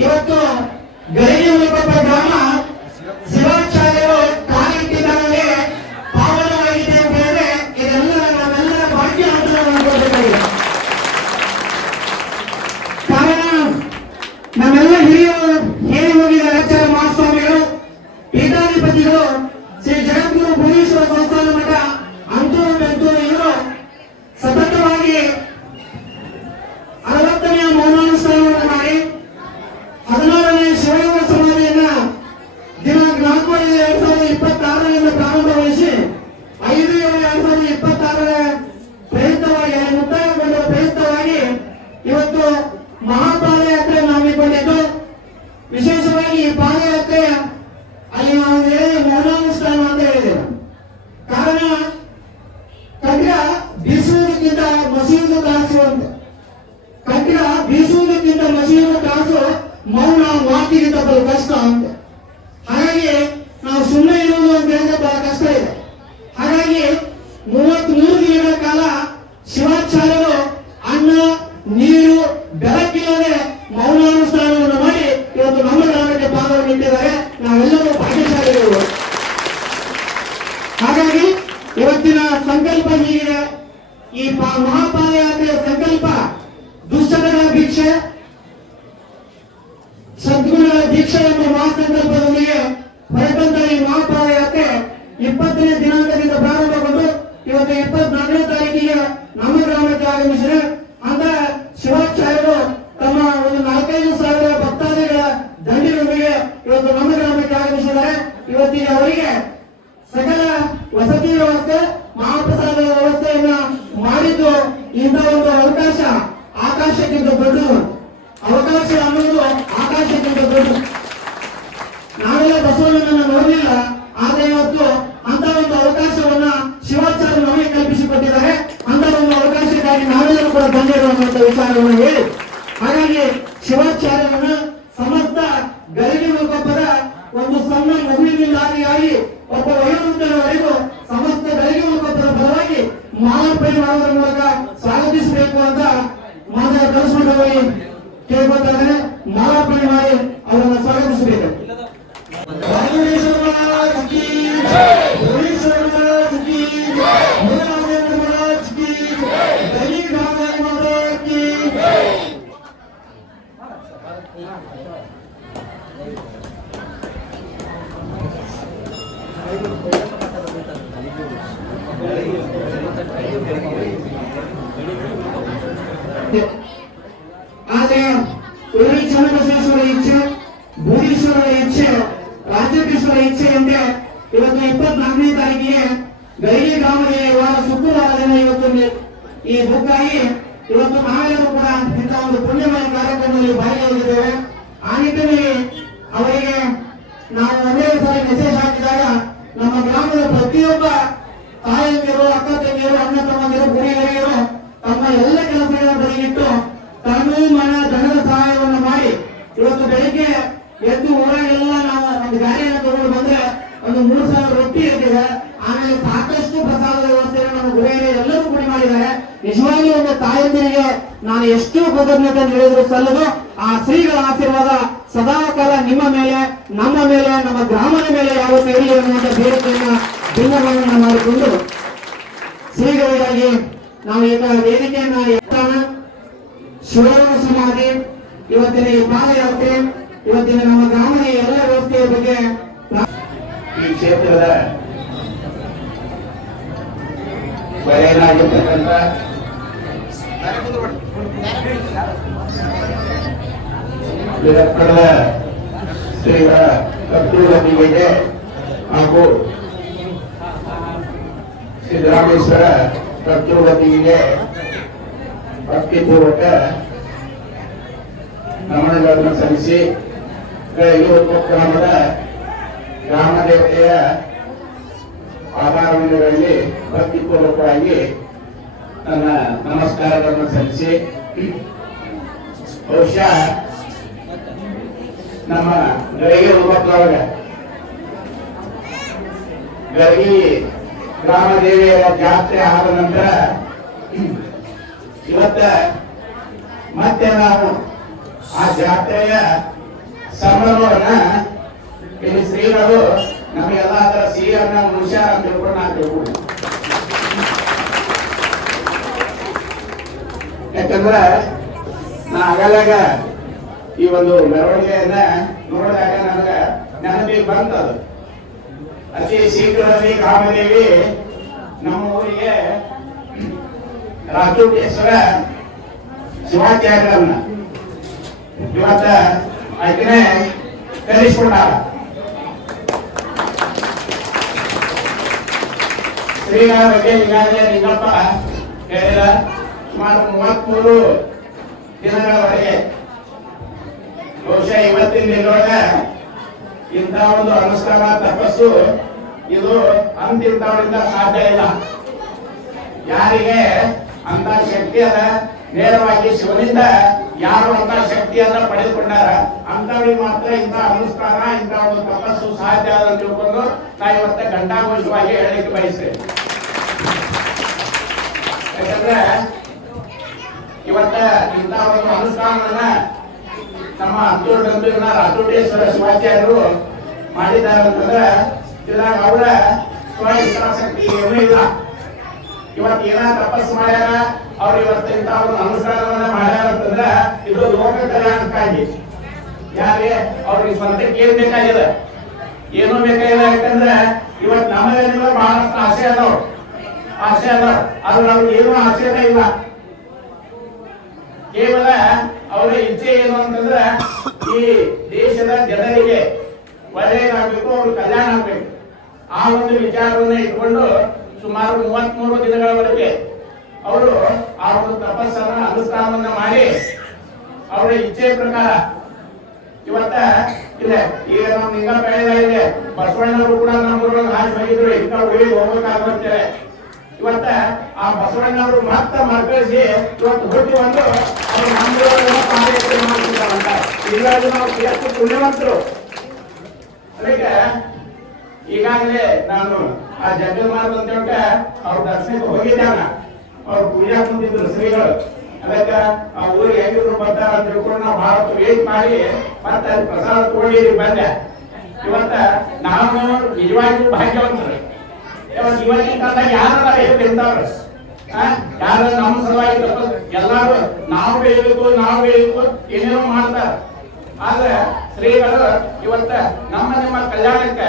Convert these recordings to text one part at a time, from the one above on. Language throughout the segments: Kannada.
ಇವತ್ತು ಗರಿಗೆ ಮುಖಪ್ಪ ಗ್ರಾಮ ಶಿವಾಚಾರ್ಯರು ಕಾಲಿಟ್ಟಿದ್ದಾರೆ ಪಾವನವಾಗಿದೆ ಅಂತ ಹೇಳಿದ್ರೆ ಇದೆಲ್ಲ ನಮ್ಮೆಲ್ಲರ ಭಾಗ್ಯ ಅಂತ ನಾವು ಅನ್ಕೊಳ್ಬೇಕಾಗಿದೆ. ಕಾರಣ ನಮ್ಮೆಲ್ಲ ಹಿರಿಯರು ಹೇಳಿ ಹೋಗಿದ್ದಾರೆ. ಆಚಾರ್ಯ ಮಹಾಸ್ವಾಮಿಗಳು, ಪೀಠಾಧಿಪತಿಗಳು, ಶ್ರೀ ಜಗದ್ಗುರು ಭುವನೇಶ್ವರ ಸಂಸ್ಥಾನ ಮಠ ಅಂತೂ ಇವರು ಸತತವಾಗಿ 60ನೇ ಮೌನಾನುಷ್ಠಾನವನ್ನು ಮಾಡಿ 16ನೇ ಶಿವಯೋಗ ಸಮಾಧಿಯನ್ನ ದಿನಾಂಕ 4/5/2026ರಿಂದ ಪ್ರಾರಂಭಗೊಳಿಸಿ 5/7/2026ರ ಪ್ರಯುಕ್ತವಾಗಿ ಮುಕ್ತಾಯಗೊಂಡ ಪ್ರಯುಕ್ತವಾಗಿ ಇವತ್ತು ಮಹಾಪಾದಯಾತ್ರೆ ಹಮ್ಮಿಕೊಂಡಿದ್ದು, ವಿಶೇಷವಾಗಿ ಈ ಪಾದಯಾತ್ರೆ ಅಲ್ಲಿ ನಾವು ಮೌನಾನುಷ್ಠಾನ ಅಂತ ಹೇಳಿದ್ದೇವೆ. ಕಾರಣ ಖಡ್ಗ ಬೀಸುವುದಕ್ಕಿಂತ ಮಸೀದು ಕಾಸು ಅಂತ. ಖಡ್ಗ ಬೀಸುವುದಕ್ಕಿಂತ ಮಸೀದು ಕಾಸು ಮೌನ ಮಾತಿಗಿಂತ ಬಹಳ ಕಷ್ಟ ಅಂತ. ಹಾಗಾಗಿ ನಾವು ಸುಮ್ಮನೆ ಇರುವುದು ಅಂತ ಹೇಳಿದ್ರೆ ಬಹಳ ಕಷ್ಟ ಇದೆ. ಹಾಗಾಗಿ 33 ದಿನಗಳ ಕಾಲ ಶಿವಾಚಾರ್ಯರು ಅನ್ನ ನೀರು ಬೆಳಕಿಲ್ಲದೆ ಮೌನಾನುಷ್ಠಾನವನ್ನು ಮಾಡಿ ಇವತ್ತು ನಮ್ಮ ಗ್ರಾಮಕ್ಕೆ ಪಾದವನ್ನು ಇಟ್ಟಿದ್ದಾರೆ. ನಾವೆಲ್ಲರೂ ಭಾಗ್ಯಶಾಲಿಗಳು. ಹಾಗಾಗಿ ಇವತ್ತಿನ ಸಂಕಲ್ಪ ಹೀಗಿದೆ. ಈ ಮಹಾಪಾದಯಾತ್ರೆಯ ಸಂಕಲ್ಪ ದುಶ್ಚಟಗಳ ಭಿಕ್ಷೆ, ಸದ್ಗುಣಗಳ ದೀಕ್ಷೆ ಎಂಬ ಮಹಾಸಂಕಲ್ಪದೊಂದಿಗೆ ಹೊರಟಂತ ಈ ಮಹಾಪಾದಯಾತ್ರೆ 20ನೇ ದಿನಾಂಕದಿಂದ ಪ್ರಾರಂಭಗೊಂಡು ಇವತ್ತು 24ನೇ ತಾರೀಕಿಗೆ ನಮ್ಮ ಗ್ರಾಮಕ್ಕೆ ಆಗಮಿಸಿದೆ. ಅಂತ ಶಿವಾಚಾರ್ಯರು ತಮ್ಮ ಒಂದು 4,500 ಭಕ್ತಾದಿಗಳ ದಂಡಿನೊಂದಿಗೆ ಇವತ್ತು ನಮ್ಮ ಗ್ರಾಮಕ್ಕೆ ಆಗಮಿಸಿದ್ದಾರೆ. ಇವತ್ತಿಗೆ ಅವರಿಗೆ ಸಕಲ ವಸತಿ ವ್ಯವಸ್ಥೆ, ಮಹಾಪ್ರಸಾದದ ವ್ಯವಸ್ಥೆಯನ್ನ ಮಾಡಿದ್ದು ಇಂಥ ಒಂದು ಅವಕಾಶ ಆಕಾಶಕ್ಕಿಂತ ದೊಡ್ಡದು. ಅವಕಾಶ ಅನ್ನೋದು ಆಕಾಶಕ್ಕಿಂತ ದೊಡ್ಡದು. ನಾವೆಲ್ಲ ಬಸವಣ್ಣನನ್ನ ನೋಡಲಿಲ್ಲ, ಆದ್ರೆ ಇವತ್ತು ಅಂತ ಒಂದು ಅವಕಾಶವನ್ನ ಶಿವಾಚಾರ್ಯ ನಮಗೆ ಕಲ್ಪಿಸಿಕೊಟ್ಟಿದ್ದಾರೆ. ಅಂತ ಒಂದು ಅವಕಾಶಕ್ಕಾಗಿ ನಾವೆಲ್ಲರೂ ಕೂಡ ಧನ್ಯವಾದ ವಿಚಾರವನ್ನು ಹೇಳಿ, ಹಾಗಾಗಿ ಶಿವಾಚಾರ್ಯರನ್ನ ಸಮಸ್ತ ಗರಿಗೆ ಮುಖಪದ ಒಂದು ಸಣ್ಣ ಮಗುವಿನಿಂದಾಗಿ ಒಬ್ಬ ವಯೋವೃದ್ಧರವರೆಗೂ ಸಮಸ್ತ ಗರಿಗೆ ಮುಖಪದ ಪರವಾಗಿ ಮಾಲಾರ್ಪಣೆ ಮಾಡುವುದರ ಮೂಲಕ ಸ್ವಾಗತಿಸಬೇಕು ಅಂತ ಮಾದರ ಕಳಿಸ್ಕೊಂಡವರಿಗೆ ಕೇಳ್ಕೊತಾರೆ. ಮಾಲಾರ್ಪಣೆ ಮಾಡಿ ಅವರನ್ನು ಸ್ವಾಗತಿಸಬೇಕು. ಆದ್ರೆ ಉರಿ ಚನ್ನಬಸವೇಶ್ವರ ಇಚ್ಛೆ, ಭೂರೀಶ್ವರರ ಇಚ್ಛೆ, ರಾಜ್ಯಕೇಶ್ವರ ಇಚ್ಛೆಯಂತೆ ಇವತ್ತು 24ನೇ ತಾರೀಕಿಗೆ ಗರಿಗೆ ಗ್ರಾಮದಲ್ಲಿ ವಾರ ಶುಕ್ರವಾರ ದಿನ ಇವತ್ತು ಈ ಬುಕ್ಕಾಗಿ ಇವತ್ತು ನಾವೆಲ್ಲರೂ ಕೂಡ ಇಂಥ ಒಂದು ಪುಣ್ಯಮಯ ಕಾರ್ಯಕ್ರಮದಲ್ಲಿ ಭಾಗಿಯಾಗಿದ್ದೇವೆ. ಆ ನಿಟ್ಟಿನಲ್ಲಿ ಅವರಿಗೆ ನಾವು ಒಂದೇ ಸಾರಿ ಮೆಸೇಜ್ ಹಾಕಿದಾಗ ನಮ್ಮ ಗ್ರಾಮದ ಪ್ರತಿಯೊಬ್ಬ ತಾಯಂದಿರು, ಅಕ್ಕ ತಂಗಿಯರು, ಅಣ್ಣ ತಮ್ಮಂದಿರು, ಗುರಿಯರಿಯರು ತಮ್ಮ ಎಲ್ಲ ಕೆಲಸಗಳನ್ನು ಬದಿಗಿಟ್ಟು ತನು ಮನ ಧನದ ಸಹಾಯವನ್ನು ಮಾಡಿ ಇವತ್ತು ಬೆಳಿಗ್ಗೆ ಎದ್ದು ಊರಾಗೆಲ್ಲ ನಾವು ಒಂದು ಗಾಡಿಯನ್ನು ತಗೊಂಡು ಬಂದ್ರೆ ಒಂದು 3,000 ರೊಟ್ಟಿ ಇಟ್ಟಿದೆ. ಆಮೇಲೆ ಸಾಕಷ್ಟು ಪ್ರಸಾದದ ವ್ಯವಸ್ಥೆಯನ್ನು ನಮ್ಮ ಗುರಿಯರು ಎಲ್ಲರೂ ಕೂಡಿ ಮಾಡಿದ್ದಾರೆ. ನಿಜವಾಗಿ ಒಂದು ತಾಯಂದಿರಿಗೆ ನಾನು ಎಷ್ಟು ಕೃತಜ್ಞತೆ ನೀಡಿದ್ರು ಸಲ್ಲದು. ಆ ಶ್ರೀಗಳ ಆಶೀರ್ವಾದ ಸದಾ ಕಾಲ ನಿಮ್ಮ ಮೇಲೆ, ನಮ್ಮ ಮೇಲೆ, ನಮ್ಮ ಗ್ರಾಮದ ಮೇಲೆ ಯಾವತ್ತೂ ಇರಲಿ ಅನ್ನುವಂಥ ಬೇಡಿಕೆಯನ್ನ ಭಿನ್ನಗಳನ್ನು ಮಾಡಿಕೊಂಡು ಶ್ರೀಗಳಿಗಾಗಿ ನಾವು ಈಗ ವೇದಿಕೆಯನ್ನ ಎತ್ತಾನ. ಶಿವಯೋಗ ಸಮಾಧಿ, ಇವತ್ತಿನ ಈ ಪಾದಯಾತ್ರೆ, ಇವತ್ತಿನ ನಮ್ಮ ಗ್ರಾಮದ ಎಲ್ಲ ವ್ಯವಸ್ಥೆಯ ಬಗ್ಗೆ ಈ ಕ್ಷೇತ್ರದ ಬಯಲಾಗಿರ್ತಕ್ಕಂಥ ವಿರಕ್ಕಡದ ಶ್ರೀಗಳ ಕರ್ತೃವತಿಗೆ ಹಾಗೂ ಸಿದ್ದರಾಮೇಶ್ವರ ಕರ್ತೃವತಿಗೆ ಭಕ್ತಿಪೂರ್ವಕ ನಮನಗಳನ್ನು ಸಲ್ಲಿಸಿ ಗ್ರಾಮದ ಗ್ರಾಮ ದೇವತೆಯ ಆಧಾರಗಳಲ್ಲಿ ಭಕ್ತಿಪೂರ್ವಕವಾಗಿ ನನ್ನ ನಮಸ್ಕಾರಗಳನ್ನು ಸಲ್ಲಿಸಿ, ಬಹುಶಃ ನಮ್ಮ ಗರಿಗೆ ರೂಪದೊಳಗ ಗರಗಿ ಗ್ರಾಮ ದೇವಿಯರ ಜಾತ್ರೆ ಆದ ನಂತರ ಇವತ್ತ ಮತ್ತೆ ನಾವು ಆ ಜಾತ್ರೆಯ ಸಂಭ್ರಮವನ್ನ ಇಲ್ಲಿ ಶ್ರೀಗಳು ನಮಗೆಲ್ಲ ಅದರ ಸಿಹಿಯನ್ನ ಮನುಷ್ಯ ಅಂತ ತಿಳ್ಕೊಂಡು ನಾನು ತಿಳ್ಕೊಂಡು, ಯಾಕಂದ್ರೆ ನಾ ಆಗಲಾಗ ಈ ಒಂದು ಮೆರವಣಿಗೆಯನ್ನ ನೋಡಿದಾಗ ನನಗೆ ನೆನಪಿಗೆ ಬಂತದು. ಅತಿ ಶೀಘ್ರದಲ್ಲಿ ಕಾಮದೇವಿ ನಮ್ಮ ಊರಿಗೆ ರಾಜೋಟೇಶ್ವರ ಶಿವಾಚಾರ್ಯರನ್ನ ಇವತ್ತ ಆಕೆನೆ ಕಲಿಸ್ಕೊಂಡಾರ. ಶ್ರೀಗಳ ಬಗ್ಗೆ ಈಗಾಗಲೇ ನಿಂಗಪ್ಪ ಹೇಳಿದ. ಸುಮಾರು 33 ದಿನಗಳವರೆಗೆ ಬಹುಶಃ ಇವತ್ತಿನ ದಿನದೊಳಗೆ ಇಂಥ ಒಂದು ಅನುಷ್ಠಾನ ತಪಸ್ಸು ಇದು ಅಂತಿಂತವರಿಂದ ಸಾಧ್ಯ ಇಲ್ಲ. ಯಾರಿಗೆ ಅಂತ ಶಕ್ತಿ ಅದ, ನೇರವಾಗಿ ಶಿವನಿಂದ ಯಾರು ಅಂತ ಶಕ್ತಿಯನ್ನ ಪಡೆದುಕೊಂಡಾರ ಅಂತವರಿಗೆ ಮಾತ್ರ ಇಂಥ ಅನುಷ್ಠಾನ, ಇಂಥ ಒಂದು ತಪಸ್ಸು ಸಾಧ್ಯ ಅಂತ ತಿಳ್ಕೊಂಡು ನಾ ಇವತ್ತ ಘಂಟಾಘೋಷವಾಗಿ ಹೇಳಲಿಕ್ಕೆ ಬಯಸ್ತೇನೆ. ಯಾಕಂದ್ರೆ ಇವತ್ತ ಇಂಥ ಒಂದು ಅನುಷ್ಠಾನವನ್ನ ನಮ್ಮ ಅಂತೂರಿನ ರಾಜೋಟೇಶ್ವರ ಶಿವಾಚಾರ್ಯರು ಮಾಡಿದ್ದಾರೆ ಅಂತಂದ್ರೆ ಇದ್ರಾಗ ಅವರ ಸ್ವಹಿತಾಸಕ್ತಿ ಏನೂ ಇಲ್ಲ. ಇವತ್ತು ಏನ ತಪಸ್ಸು ಮಾಡ್ಯಾರ, ಅವ್ರು ಇವತ್ತು ಇಂಥ ಒಂದು ಅನುಷ್ಠಾನವನ್ನ ಮಾಡ್ಯಾರ ಅಂತಂದ್ರೆ ಇದು ಲೋಕ ಕಲ್ಯಾಣಕ್ಕಾಗಿ. ಯಾರಿಗೆ ಅವ್ರಿಗೆ ಸ್ವಂತಕ್ಕೆ ಏನ್ ಬೇಕಾಗಿದೆ, ಏನೂ ಬೇಕಾಗಿಲ್ಲ. ಯಾಕಂದ್ರೆ ಇವತ್ತು ನಮಗೆ ಬಹಳಷ್ಟು ಆಸೆ ಅದಾವ, ಆದ್ರೆ ಅವ್ರಿಗೆ ಏನೂ ಆಸೆನೇ ಇಲ್ಲ. ಕೇವಲ ಅವರ ಇಚ್ಛೆ ಏನು ಅಂತಂದ್ರೆ ಈ ದೇಶದ ಜನರಿಗೆ ಒಳ್ಳೆಯದಾಗಬೇಕು, ಅವ್ರ ಕಲ್ಯಾಣ ಆಗ್ಬೇಕು. ಆ ಒಂದು ವಿಚಾರವನ್ನ ಇಟ್ಕೊಂಡು ಸುಮಾರು 33 ದಿನಗಳವರೆಗೆ ಅವರು ಆ ಒಂದು ತಪಸ್ಸನ್ನ ಅನುಷ್ಠಾನವನ್ನ ಮಾಡಿ ಅವರ ಇಚ್ಛೆ ಪ್ರಕಾರ ಇವತ್ತ ಇಲ್ಲ. ಈಗ ನಾವು ನಿಂಗಪ್ಪ ಇದೆ ಬಸವಣ್ಣವರು ಕೂಡ ನಮ್ಮೂರೊಳಗೆ ಹಾಕಿ ಹೋಗಿದ್ರು, ಇಂಥ ಊರಿಗೆ ಹೋಗ್ಬೇಕಾಗ್ತೇವೆ. ಇವತ್ತ ಆ ಬಸವಣ್ಣವರು ಮತ್ತೆ ಮರ್ಕಳಿಸಿ ಇವತ್ತು ಹುಟ್ಟಿ ಬಂದು ಅವ್ರು ನಮ್ಮೂರೊಳಗೆ ಕಾರ್ಯಕ್ರಮ ಮಾಡ್ತಿದ್ದಾರಂತ. ಇಲ್ಲಾದ್ರೂ ನಾವು ಎಷ್ಟು ಪುಣ್ಯವಂತರು. ಅದಕ್ಕೆ ಈಗಾಗಲೇ ನಾನು ಆ ಜಗನ್ಮಾರ್ಗ ಅಂತ ಹೇಳ್ಕ ಅವ್ರ ದರ್ಶನಕ್ಕೆ ಹೋಗಿದ್ದಾನ. ಅವ್ರು ಪೂಜಾ ಕುಂತಿದ್ರು ಶ್ರೀಗಳು. ಅದಕ್ಕೆ ಆ ಊರಿಗೆ ಹೆಂಗಿದ್ರು ಬರ್ತಾರ ಅಂತ ತಿಳ್ಕೊಂಡು ನಾವು ಬಹಳ ವೇಟ್ ಮಾಡಿ ಮತ್ತೆ ಅಲ್ಲಿ ಪ್ರಸಾದ ತಗೊಂಡಿರಿ ಬಂದೆ. ಇವತ್ತ ನಾವು ನಿಜವಾಗಿಯೂ ಭಾಗ್ಯವಂತರು. ಇವತ್ತಿನ ಕಾಲದಾಗ ಯಾರು ತಿಂತವ್ರು, ಯಾರು ನಮ್ಮ ಸಲುವಾಗಿ ಎಲ್ಲಾರು ನಾವು ಬೆಳಿಬೇಕು ಏನೇನೋ ಮಾಡ್ತಾರ. ಆದ್ರೆ ಶ್ರೀಗಳು ಇವತ್ತ ನಿಮ್ಮ ಕಲ್ಯಾಣಕ್ಕೆ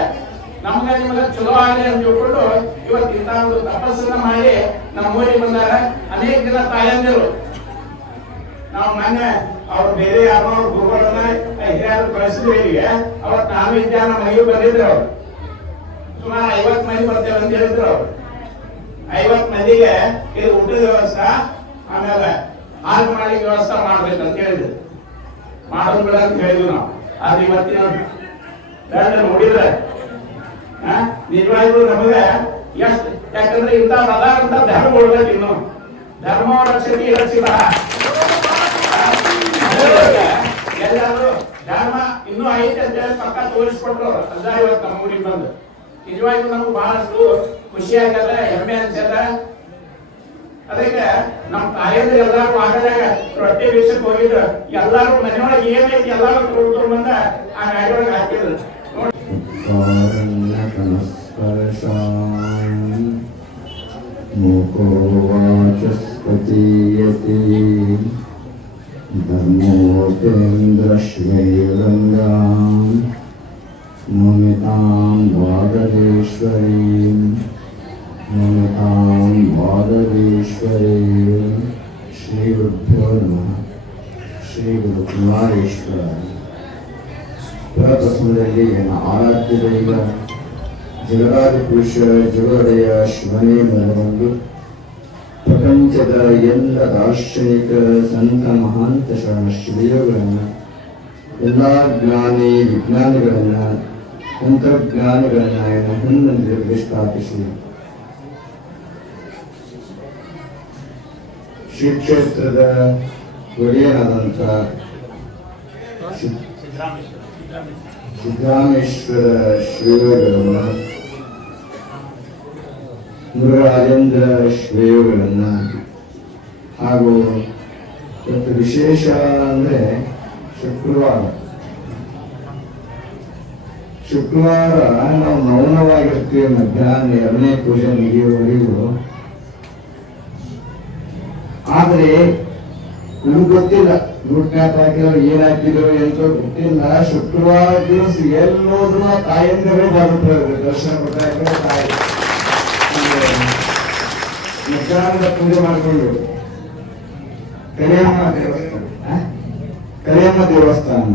ನಿಮಗೆ ಚಲೋ ಆಗಲಿ ಅಂತ ತಿಳ್ಕೊಂಡು ಇವತ್ತು ಇಂಥ ಒಂದು ತಪಸ್ಸನ್ನ ಮಾಡಿ ನಮ್ಮ ಊರಿಗೆ ಬಂದಾರ. ಅನೇಕ ದಿನ ತಾಯಂದಿರು ನಾವು ಮೊನ್ನೆ ಅವ್ರು ಬೇರೆ ಯಾರೋ ಗುರುಗಳನ್ನ ಹಿರಿಯರು ಕಳಿಸಿದ್ವಿ ಇಲ್ಲಿಗೆ. ಅವತ್ತು ನಾನು ವಿದ್ಯಾನ ಮನೆಗೆ ಬಂದಿದ್ರು. ಅವ್ರು ಸುಮಾರು 50 ಮಂದಿ ಬರ್ತೇವೆ ಅಂತ ಹೇಳಿದ್ರು. ಅವ್ರು 50 ಮಂದಿಗೆ ಇದು ಊಟದ ವ್ಯವಸ್ಥೆ, ಆಮೇಲೆ ಹಾಲು ಮಾಡ್ಲಿಕ್ಕೆ ವ್ಯವಸ್ಥೆ ಮಾಡ್ಬೇಕಂತ ಹೇಳಿದ್ರು. ಮಾಡೋದು ಬಿಡ ಅಂತ ಹೇಳಿದ್ವಿ ನಾವು. ಆದ್ರೆ ಇವತ್ತಿನ ನೋಡಿದ್ರೆ ನಿಜವಾಗ್ಲೂ ನಮಗೆ ಎಷ್ಟು, ಯಾಕಂದ್ರೆ ಇಂಥ ಪ್ರಧಾನ ಧರ್ಮ ಉಳ್ಬೇಕು. ಇನ್ನು ಧರ್ಮ ರಕ್ಷಣೆ ರಕ್ಷಿತ ಎಲ್ಲಾದ್ರೂ ಧರ್ಮ ಇನ್ನೂ ಐತೆ ಅಂತ ಹೇಳಿ ಪಕ್ಕ ತೋರಿಸ್ಕೊಟ್ರು. ಅದ ಇವತ್ತು ನಮ್ಮ ಊರಿಗೆ ಬಂದು ನಿಜವಾಗ್ಲೂ ನಮ್ಗೆ ಬಹಳಷ್ಟು ಖುಷಿ ಆಗದ, ಹೆಮ್ಮೆ ಅನ್ಸದ. ಅದಕ್ಕೆ ನಮ್ಮ ತಾಯಂದ್ರೆ ಎಲ್ಲಾರು ಆಗದಾಗ ರೊಟ್ಟಿ ವಿಷಯಕ್ಕೆ ಹೋಗಿದ್ರು. ಎಲ್ಲಾರು ಮನೆಯೊಳಗೆ ಏನೈತಿ ಎಲ್ಲಾರು ತೊಗೊಂಡು ಬಂದ ಆ ಗಾಡಿ ಒಳಗೆ ಹಾಕಿದ್ರು. ಮೂಕೋ ವಾಚಸ್ಪತೀಯತೆ ಧರ್ಮೋಪೇಂದ್ರ ಶ್ರೇಯಗಂಗಾಂ ನಮಿತಾಂ ವಾಗದೇಶ್ವರೀಂ ಶ್ರೀ ಗುರುಭ್ಯೋ ನಮಃ. ಶ್ರೀ ಗುರುಕುಮಾರೇಶ್ವರ ಪ್ರಪ್ರಥಮದಲ್ಲಿ ಆರಾಧ್ಯ ದೈವ ಜಗದಾದಿ ಪುರುಷ ಜಗದೊಡೆಯ ಶಿವನೇ ಮನಗೊಂಡು ಪ್ರಪಂಚದ ಎಲ್ಲ ದಾರ್ಶನಿಕ ಸಂತ ಮಹಾಂತ ಶ್ರೇಯೋಗಳನ್ನು, ಎಲ್ಲ ಜ್ಞಾನಿ ವಿಜ್ಞಾನಿಗಳನ್ನ, ತಂತ್ರಜ್ಞಾನಿಗಳನ್ನ ಹೊಂದಿ ಪ್ರತಿಷ್ಠಾಪಿಸಿ ಶ್ರೀ ಕ್ಷೇತ್ರದ ಒಡೆಯನಾದಂಥ ಸಿದ್ದರಾಮೇಶ್ವರ ಶ್ರೇಯೋಗಳನ್ನು, ಮುರುಘರಾಜೇಂದ್ರ ಶ್ರೇಯೋಗಳನ್ನು ಹಾಗೂ ಇವತ್ತು ವಿಶೇಷ ಅಂದರೆ ಶುಕ್ರವಾರ ಶುಕ್ರವಾರ ನಾವು ಮೌನವಾಗಿರ್ತೀವಿ ಮಧ್ಯಾಹ್ನ 2ನೇ ಪೂಜೆ ಮುಗಿಯುವವರೆಗೂ. ಆದ್ರೆ ನಮ್ಗೆ ಗೊತ್ತಿಲ್ಲ ರೂಟ್ಮ್ಯಾಪ್ ಹಾಕಿರೋ ಏನ್ ಹಾಕಿದ್ರು ಎಂತ ಗೊತ್ತಿಲ್ಲ. ಶುಕ್ರವಾರ ದಿವಸ ಎಲ್ಲೋದ್ರು ತಾಯಂದಿರೇ ಬರುತ್ತಾರೆ ದರ್ಶನ ಕೊಟ್ಟ ತಾಯಿ ಮಧ್ಯಾಹ್ನದ ಪೂಜೆ ಮಾಡಿಕೊಂಡು ಕರಿಯಮ್ಮ ದೇವಸ್ಥಾನ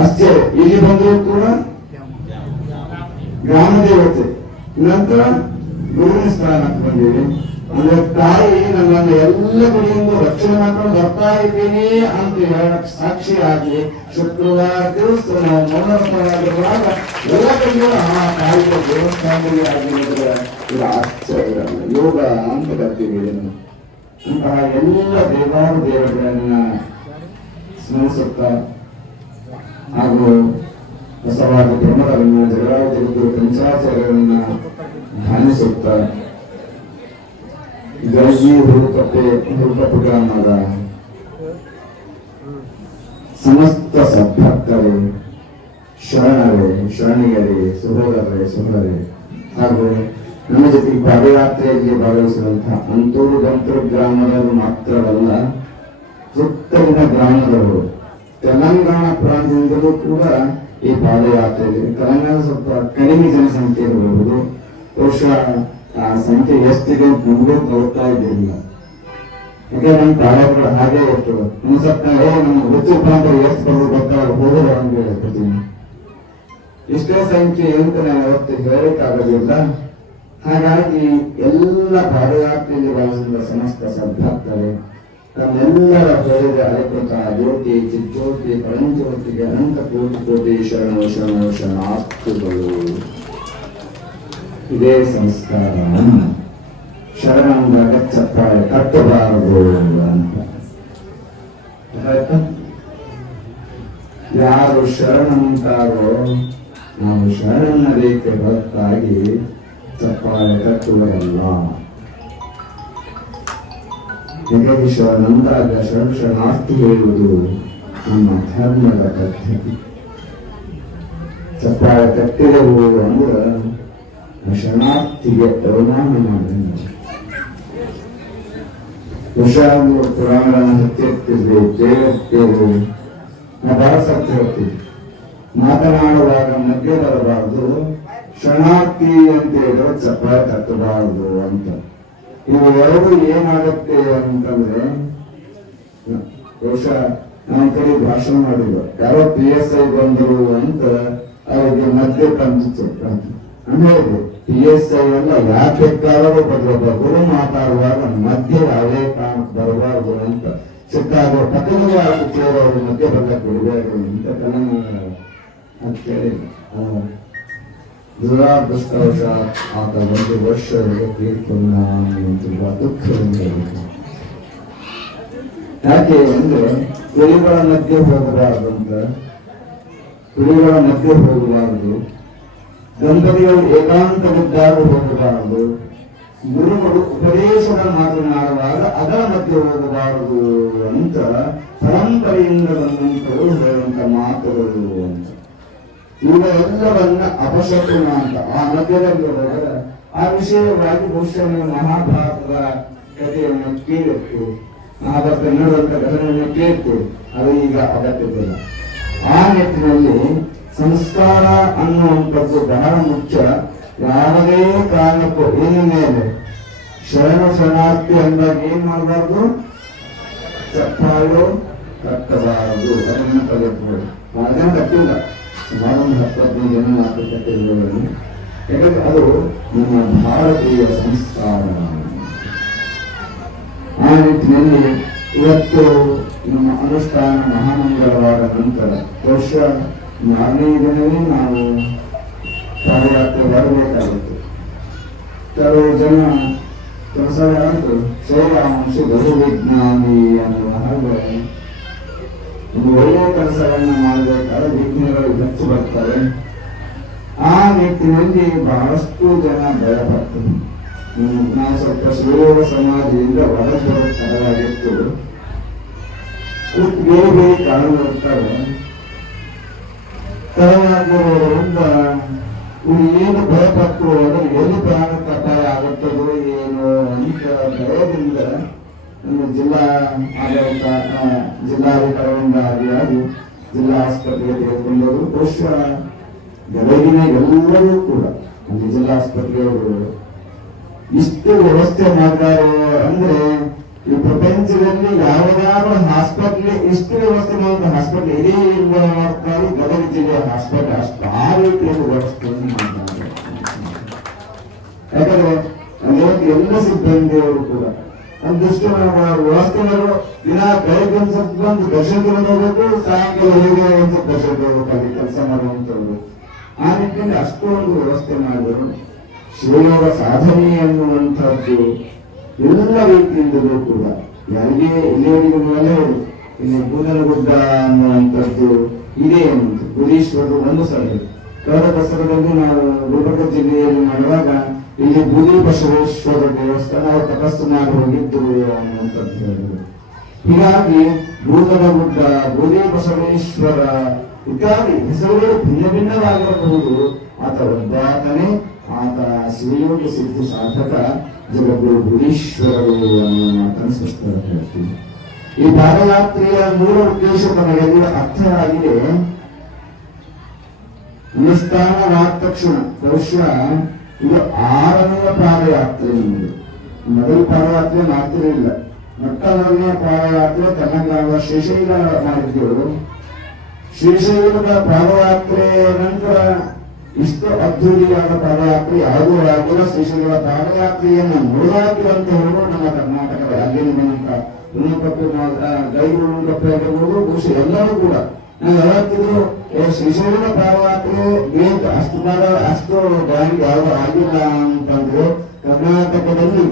ಆಶ್ಚರ್ಯ. ಇಲ್ಲಿ ಬಂದರೂ ಕೂಡ ಗ್ರಾಮ ದೇವತೆ, ನಂತರ ಗುರುವಿನ ಸ್ಥಾನಕ್ಕೆ ಬಂದಿದೆ. ಅಂದ್ರೆ ತಾಯಿ ನನ್ನನ್ನು ಎಲ್ಲ ಕಡೆಯಿಂದ ರಕ್ಷಣೆ ಮಾಡ್ಕೊಂಡು ಬರ್ತಾ ಇದ್ದೀನಿ ಅಂತ ಹೇಳಕ್ ಸಾಕ್ಷಿಯಾಗಿ ಶುಕ್ರವಾರ ದಿವಸ ನಾವು ಮೌನವಾಗಿರುವಾಗ ಎಲ್ಲ ಕಡೆಯೂ ಆ ತಾಯಿಯ ದೇವಸ್ಥಾನದಲ್ಲಿ ಆಗಿರೋದ್ರೆ ಇದು ಆಶ್ಚರ್ಯ ಅಲ್ಲ, ಯೋಗ ಅಂತ ಕರ್ತೀವಿ ಇದನ್ನು. ಅಂತಹ ಎಲ್ಲ ದೇವಾನು ದೇವತೆಗಳನ್ನ ಸ್ಮರಿಸುತ್ತಾ ಹಾಗೂ ಬಸವಾದ ಬ್ರಹ್ಮರನ್ನ ಜಗರಾಜ ಗುರು ಪಂಚಾಚಾರ್ಯರನ್ನ ಧ್ಯಾನಿಸುತ್ತಾ ಗರ್ಜಿ ಹುರುಕಪ್ಪು ಗ್ರಾಮದ ಸಮಸ್ತ ಸದ್ಭಕ್ತರೇ, ಶರಣರೇ, ಶರಣಿಯರೇ, ಸಹೋದರರೇ, ಸಹೋದರೇ ಹಾಗೂ ನಮ್ಮ ಜೊತೆಗೆ ಪಾದಯಾತ್ರೆಯಲ್ಲಿ ಭಾಗವಹಿಸುವಂತಹ ಅಂತೂರು ಗಂತೂರು ಗ್ರಾಮದವರು ಮಾತ್ರವಲ್ಲ, ಸುತ್ತಲಿನ ಗ್ರಾಮದವರು ತೆಲಂಗಾಣ ಪ್ರಾಂತ್ಯದಿಂದಲೂ ಕೂಡ ಈ ಪಾದಯಾತ್ರೆಯಲ್ಲಿ, ತೆಲಂಗಾಣ ಸ್ವಲ್ಪ ಕಡಿಮೆ ಜನಸಂಖ್ಯೆ ಇರಬಹುದು, ಬಹುಶಃ ಆ ಸಂಖ್ಯೆ ಎಷ್ಟಿದೆ ಅಂತ ನಮಗೂ ಗೊತ್ತಾ ಇದ್ದಿಲ್ಲ. ಯಾಕೆ ನಮ್ಮ ಪಾದಗಳು ಹಾಗೆ ಇರ್ತದೆ. ನಮ್ಮ ಸ್ವಲ್ಪ ನಮ್ಮ ಹುಚ್ಚು ಪ್ರಾಂತ ಎಷ್ಟು ಬರೋದು ಗೊತ್ತಾಗ ಹೋಗೋದು ಅಂತ ಹೇಳ್ತೀನಿ. ಇಷ್ಟೇ ಸಂಖ್ಯೆ ಅಂತ ನಾವು ಅವತ್ತು ಹೇಳಕ್ಕಾಗೋದಿಲ್ಲ. ಹಾಗಾಗಿ ಎಲ್ಲ ಪಾದಯಾತ್ರೆಯಲ್ಲಿ ಭಾಗವಹಿಸಿದ ಸಮಸ್ತ ಸದ್ಭಕ್ತರೇ, ತಮ್ಮೆಲ್ಲರ ಹೊರೆದ ಅಲೆಕೃತ ಜ್ಯೋತಿ ಚಿಜ್ಯೋತಿ ಪರಂಜ್ಯೋತಿಗೆ ಅನಂತ ಕೋಟಿ ಕೋಟಿ ಶರಣು ಶರಣು ಶರಣಾರ್ಥಿಗಳು. ಇದೇ ಸಂಸ್ಕಾರ. ಶರಣಂದಾಗ ಚಪ್ಪಾಳೆ ಕಟ್ಟಬಾರದು ಅಂತ. ಯಾರು ಶರಣಂತಾರೋ ನಾವು ಶರಣ ರೇಖೆ ಹೊರತಾಗಿ ಚಪ್ಪಾಳೆ ಕಟ್ಟುವರಲ್ಲ. ಹೀಗಾಗಿ ಶರಣಂದಾಗ ಶರಣಾರ್ಥಿ ಹೇಳುವುದು ನಮ್ಮ ಧರ್ಮದ ಪದ್ಧತಿ. ಚಪ್ಪಾಳೆ ಕಟ್ಟಿದೆವು ಅಂದ್ರೆ ಶರಣಾರ್ಥಿಗೆ ಅವಮಾನ ಮಾಡಿದ. ಹುಷಾರು ಪುರಾಣಗಳನ್ನು ಹತ್ತಿರ್ತಿದ್ವಿ, ಕೇಳುತ್ತೇವೆ. ನಾವು ಬಹಳ ಸತ್ಯ ಹೇಳ್ತೀವಿ, ಮಾತನಾಡುವಾಗ ಮಧ್ಯೆ ಬರಬಾರ್ದು, ಶರಣಾರ್ಥಿ ಅಂತ ಹೇಳಿದ್ರೆ ಚಪ್ಪಾಳೆ ಕಟ್ಟಬಾರದು ಅಂತ. ಇವು ಎರಡು ಏನಾಗುತ್ತೆ ಅಂತಂದ್ರೆ, ಬಹುಶಃ ನಮ್ಮ ಕಡೆ ಭಾಷಣ ಮಾಡಿದ್ರು, ಯಾರೋ PSI ಬಂದರು ಅಂತ ಅವ್ರಿಗೆ ಮಧ್ಯೆ ತಂದಿತ್ತು ಅಂದ್ರೆ PSI ಎಲ್ಲ ಯಾಕೆ ಬೇಕಾದರೂ ಬದಲೊಬ್ಬ ಗುರು ಮಾತಾಡುವಾಗ ಮಧ್ಯೆ ಅವೇ ಕಾಣಕ್ಕೆ ಬರಬಾರ್ದು ಅಂತ ಸಿಕ್ಕಾಗ ಪಕ್ಕದಲ್ಲಿ ಯಾಕೆ ಕೇಳೋರು ಮಧ್ಯೆ ಬರ್ಲಕ್ಕೆ ಬಿಡಬೇಕು ಅಂತ ತೆಲಂಗಾಣ ಅಂತ ಕೇಳಿ ದುರಾದೃಷ್ಟವಶಾತ್ ಆತ 1 ವರ್ಷಗಳಿಗೆ ತೀರ್ಕೊಂಡ ತುಂಬಾ ದುಃಖದಿಂದ. ಯಾಕೆ ಅಂದ್ರೆ ಕುಳಿಗಳ ಮಧ್ಯೆ ಹೋಗಬಾರದು ಅಂತ, ಕುಳಿಗಳ ಮಧ್ಯೆ ಹೋಗಬಾರದು, ದಂಪತಿಗಳು ಏಕಾಂತವಿದ್ದಾಗ ಹೋಗಬಾರದು, ಗುರುಗಳು ಉಪದೇಶದ ಮಾತನಾಡುವಾಗ ಅದರ ಮಧ್ಯೆ ಹೋಗಬಾರದು ಅಂತ ಪರಂಪರೆಯಿಂದ ಬಂದಂತರು ಹೇಳುವಂತ ಮಾತುಗಳು ಅಂತ. ಈಗ ಎಲ್ಲವನ್ನ ಅಪಶಕುನ ಅಂತ ಆ ಮಧ್ಯದಲ್ಲಿ ಹೋದರೆ ಆ ವಿಷಯವಾಗಿ ಬಹುಶಃ ಮಹಾಭಾರತದ ಕಥೆಯನ್ನು ಕೇಳಿತ್ತು, ಮಹಾಭಾರತ ನೋಡುವಂತ ಘಟನೆಯನ್ನು ಕೇಳಿತ್ತು. ಅದು ಈಗ ಅಗತ್ಯವಿಲ್ಲ. ಆ ನಿಟ್ಟಿನಲ್ಲಿ ಸಂಸ್ಕಾರ ಅನ್ನುವಂಥದ್ದು ಬಹಳ ಮುಖ್ಯ. ಯಾವುದೇ ಕಾರಣಕ್ಕೂ ಇನ್ನು ಮೇಲೆ ಶರಣಾರ್ಥಿ ಅಂದಾಗ ಏನ್ ಮಾಡಬಾರ್ದು, ಚಪ್ಪಾಳು ಕಟ್ಟಬಾರದು. ಅದನ್ನು ಕಲಿಯಬಹುದು. ಅದನ್ನ ಕಟ್ಟಿಲ್ಲ, ಸುಮಾರು 10-15 ಜನ 4 ಕಟ್ಟಿರುವುದು. ಯಾಕಂದ್ರೆ ಅದು ನಮ್ಮ ಭಾರತೀಯ ಸಂಸ್ಕಾರ. ಆ ನಿಟ್ಟಿನಲ್ಲಿ ಇವತ್ತು ನಮ್ಮ ಅನುಷ್ಠಾನ ಮಹಾಮಂಗಳವಾದ ನಂತರ ಬಹುಶಃ 4ನೇ ದಿನವೇ ನಾವು ಪಾದಯಾತ್ರೆ ಬರಬೇಕಾಗುತ್ತೆ. ಕೆಲವು ಜನ ಕೆಲಸ ಯಾರು ಶ್ರೀರಾಮಂಶ ಬಹು ವಿಜ್ಞಾನಿ ಅನ್ನುವ ಹಾಗೆ ಒಂದು ಒಳ್ಳೆಯ ಕೆಲಸಗಳನ್ನ ಮಾಡಬೇಕಾದ್ರೆ ವಿಘ್ನಗಳು ಹೆಚ್ಚು ಬರ್ತಾರೆ. ಆ ನಿಟ್ಟಿನಲ್ಲಿ ಬಹಳಷ್ಟು ಜನ ಭಯಪಡ್ತಾರೆ. ನಾವು ಸ್ವಲ್ಪ ಶ್ರೀಯೋಗ ಸಮಾಜದಿಂದ ಹೊರಗೆ ತರವಾಗಿತ್ತು. ಬೇರೆ ಬೇರೆ ಕಾರಣಗಳಿರ್ತವೆ. ಸ್ಥಳವಾಗಿರುವುದರಿಂದ ಇವು ಏನು ಭಯಪಟ್ಟು ಅದನ್ನು ಎಲ್ಲಿ ಪ್ರಾಣಕ್ಕೆ ಅಪಾಯ ಆಗುತ್ತದೋ ಏನು ಅಂತ ಭಯದಿಂದ ನಮ್ಮ ಜಿಲ್ಲಾ ಆಡಳಿತ ಜಿಲ್ಲಾಧಿಕಾರಿಯಿಂದ ಆದಿಯಾಗಿ ಜಿಲ್ಲಾ ಆಸ್ಪತ್ರೆಗೆ ತೆಗೆದುಕೊಂಡರು. ಬಹುಶಃ ಬೆಳಗಿನ ಎಲ್ಲರೂ ಕೂಡ ಅಲ್ಲಿ ಜಿಲ್ಲಾ ಆಸ್ಪತ್ರೆಯವರು ಇಷ್ಟು ವ್ಯವಸ್ಥೆ ಮಾಡಿದ್ದಾರೆ ಅಂದ್ರೆ ಈ ಪ್ರಪಂಚದಲ್ಲಿ ಯಾವುದಾದ್ರು ಹಾಸ್ಪಿಟ್ಲ್ ಇಷ್ಟು ವ್ಯವಸ್ಥೆ ಮಾಡಿದ ಹಾಸ್ಪಿಟ್ಲ್ ಇದೇ ಇಲ್ಲ ಮಾಡ್ತಾರೆ. ಗದಗ ಜಿಲ್ಲೆಯ ಹಾಸ್ಪಿಟಲ್ ಅಷ್ಟು ಆ ರೀತಿಯಲ್ಲಿ ವ್ಯವಸ್ಥೆಯನ್ನು ಮಾಡಿದ್ದಾರೆ. ಯಾಕಂದ್ರೆ ಅಲ್ಲಿ ಎಲ್ಲ ಸಿಬ್ಬಂದಿಯವರು ಕೂಡ ಒಂದಿಷ್ಟು ವ್ಯವಸ್ಥೆಗಳು ದಿನ ಬೆಳಗ್ಗೆ ಒಂದ್ಸತ್ ಬಂದು ದರ್ಶನ ಹೋಗಬೇಕು, ಸಾಯಂಕಾಲ ಹೋಗಿ ಒಂದ್ಸತ್ ದರ್ಶನ ಹೋಗ್ಬೇಕಾಗಿ ಕೆಲಸ ಮಾಡುವಂತವ್ರು. ಆ ನಿಟ್ಟಿನಲ್ಲಿ ಅಷ್ಟೊಂದು ವ್ಯವಸ್ಥೆ ಮಾಡಿದರು. ಶಿವಯೋಗ ಸಾಧನೆ ಎನ್ನುವಂತಹದ್ದು ಎಲ್ಲ ರೀತಿಯಿಂದಲೂ ಕೂಡ ಯಾರಿಗೆ ಇಲ್ಲಿಯವರೆಗೂ ಮೇಲೆ ಇಲ್ಲಿ ಬೂದನಗುಡ್ಡ ಅನ್ನುವಂಥದ್ದು ಇದೆ ಎನ್ನುವುದು ಬುಧೀಶ್ವರರು ಒಂದು ಸಲ ಕಳೆದ ದಸರಾದಲ್ಲಿ ನಾವು ಗುಲ್ಬರ್ಗ ಜಿಲ್ಲೆಯಲ್ಲಿ ಮಾಡುವಾಗ ಇಲ್ಲಿ ಬುಧಿ ಬಸವೇಶ್ವರ ದೇವಸ್ಥಾನ ಅವರು ತಪಸ್ಸು ಮಾಡಿ ಹೋಗಿದ್ದು ಅನ್ನುವಂಥದ್ದು ಹೇಳಿದರು. ಹೀಗಾಗಿ ಬೂದನಗುಡ್ಡ, ಬುಧಿ ಬಸವೇಶ್ವರ ಇತ್ಯಾದಿ ಹೆಸರುಗಳು ಭಿನ್ನ ಭಿನ್ನವಾಗಿರಬಹುದು. ಆತ ಒಬ್ಬಾತನೇ, ಆತ ಶಿವಯೋಗ ಸಿದ್ಧಿ ಸಾಧಕ ಜಗದ್ಗುರು ಬುಧೀಶ್ವರರು ಅನ್ನೋ ಮಾತನ್ನು ಸ್ಪಷ್ಟವಾಗಿ ಹೇಳ್ತೀವಿ. ಈ ಪಾದಯಾತ್ರೆಯ ಮೂಲ ಉದ್ದೇಶ ನಮಗೆಲ್ಲ ಅರ್ಥ ಆಗಿದೆ. ಅನುಷ್ಠಾನವಾದ ತಕ್ಷಣ ಬಹುಶಃ ಇದು 6ನೇ ಪಾದಯಾತ್ರೆ. ನಿಮಗೆ ಮೊದಲ ಪಾದಯಾತ್ರೆ ಮಾಡ್ತಿರಲಿಲ್ಲ. ಮೊಟ್ಟಮೊದಲನೇ ಪಾದಯಾತ್ರೆ ತನ್ನಗಾವ ಶ್ರೀಶೈಲ ಮಾಡಿದ್ದೆವು. ಶ್ರೀಶೈಲದ ಪಾದಯಾತ್ರೆ ನಂತರ ಇಷ್ಟು ಅದ್ಧೂರಿಯಾದ ಪಾದಯಾತ್ರೆ ಯಾವುದೂ ಆಗಿಲ್ಲ. ಶ್ರೀಶೈಲ ಪಾದಯಾತ್ರೆಯನ್ನು ನೋಡಾಕಿರುವಂತ ಹೇಳುವ ನಮ್ಮ ಕರ್ನಾಟಕದ ಅಲ್ಲಿನ ಉಣ್ಣಕಪ್ಪೆ ಗೈರು ಉಣ್ಣಕಪ್ಪೆ ಆಗಿರ್ಬೋದು, ಬಹುಶಃ ಎಲ್ಲರೂ ಕೂಡ ನಾವು ಯಾವತ್ತಿದ್ರು ಶ್ರೀಶೈಲ ಪಾದಯಾತ್ರೆ ಅಷ್ಟು ಗಾಡಿ ಯಾವುದು ಆಗಿಲ್ಲ ಅಂತಂದ್ರೆ ಕರ್ನಾಟಕದಲ್ಲಿ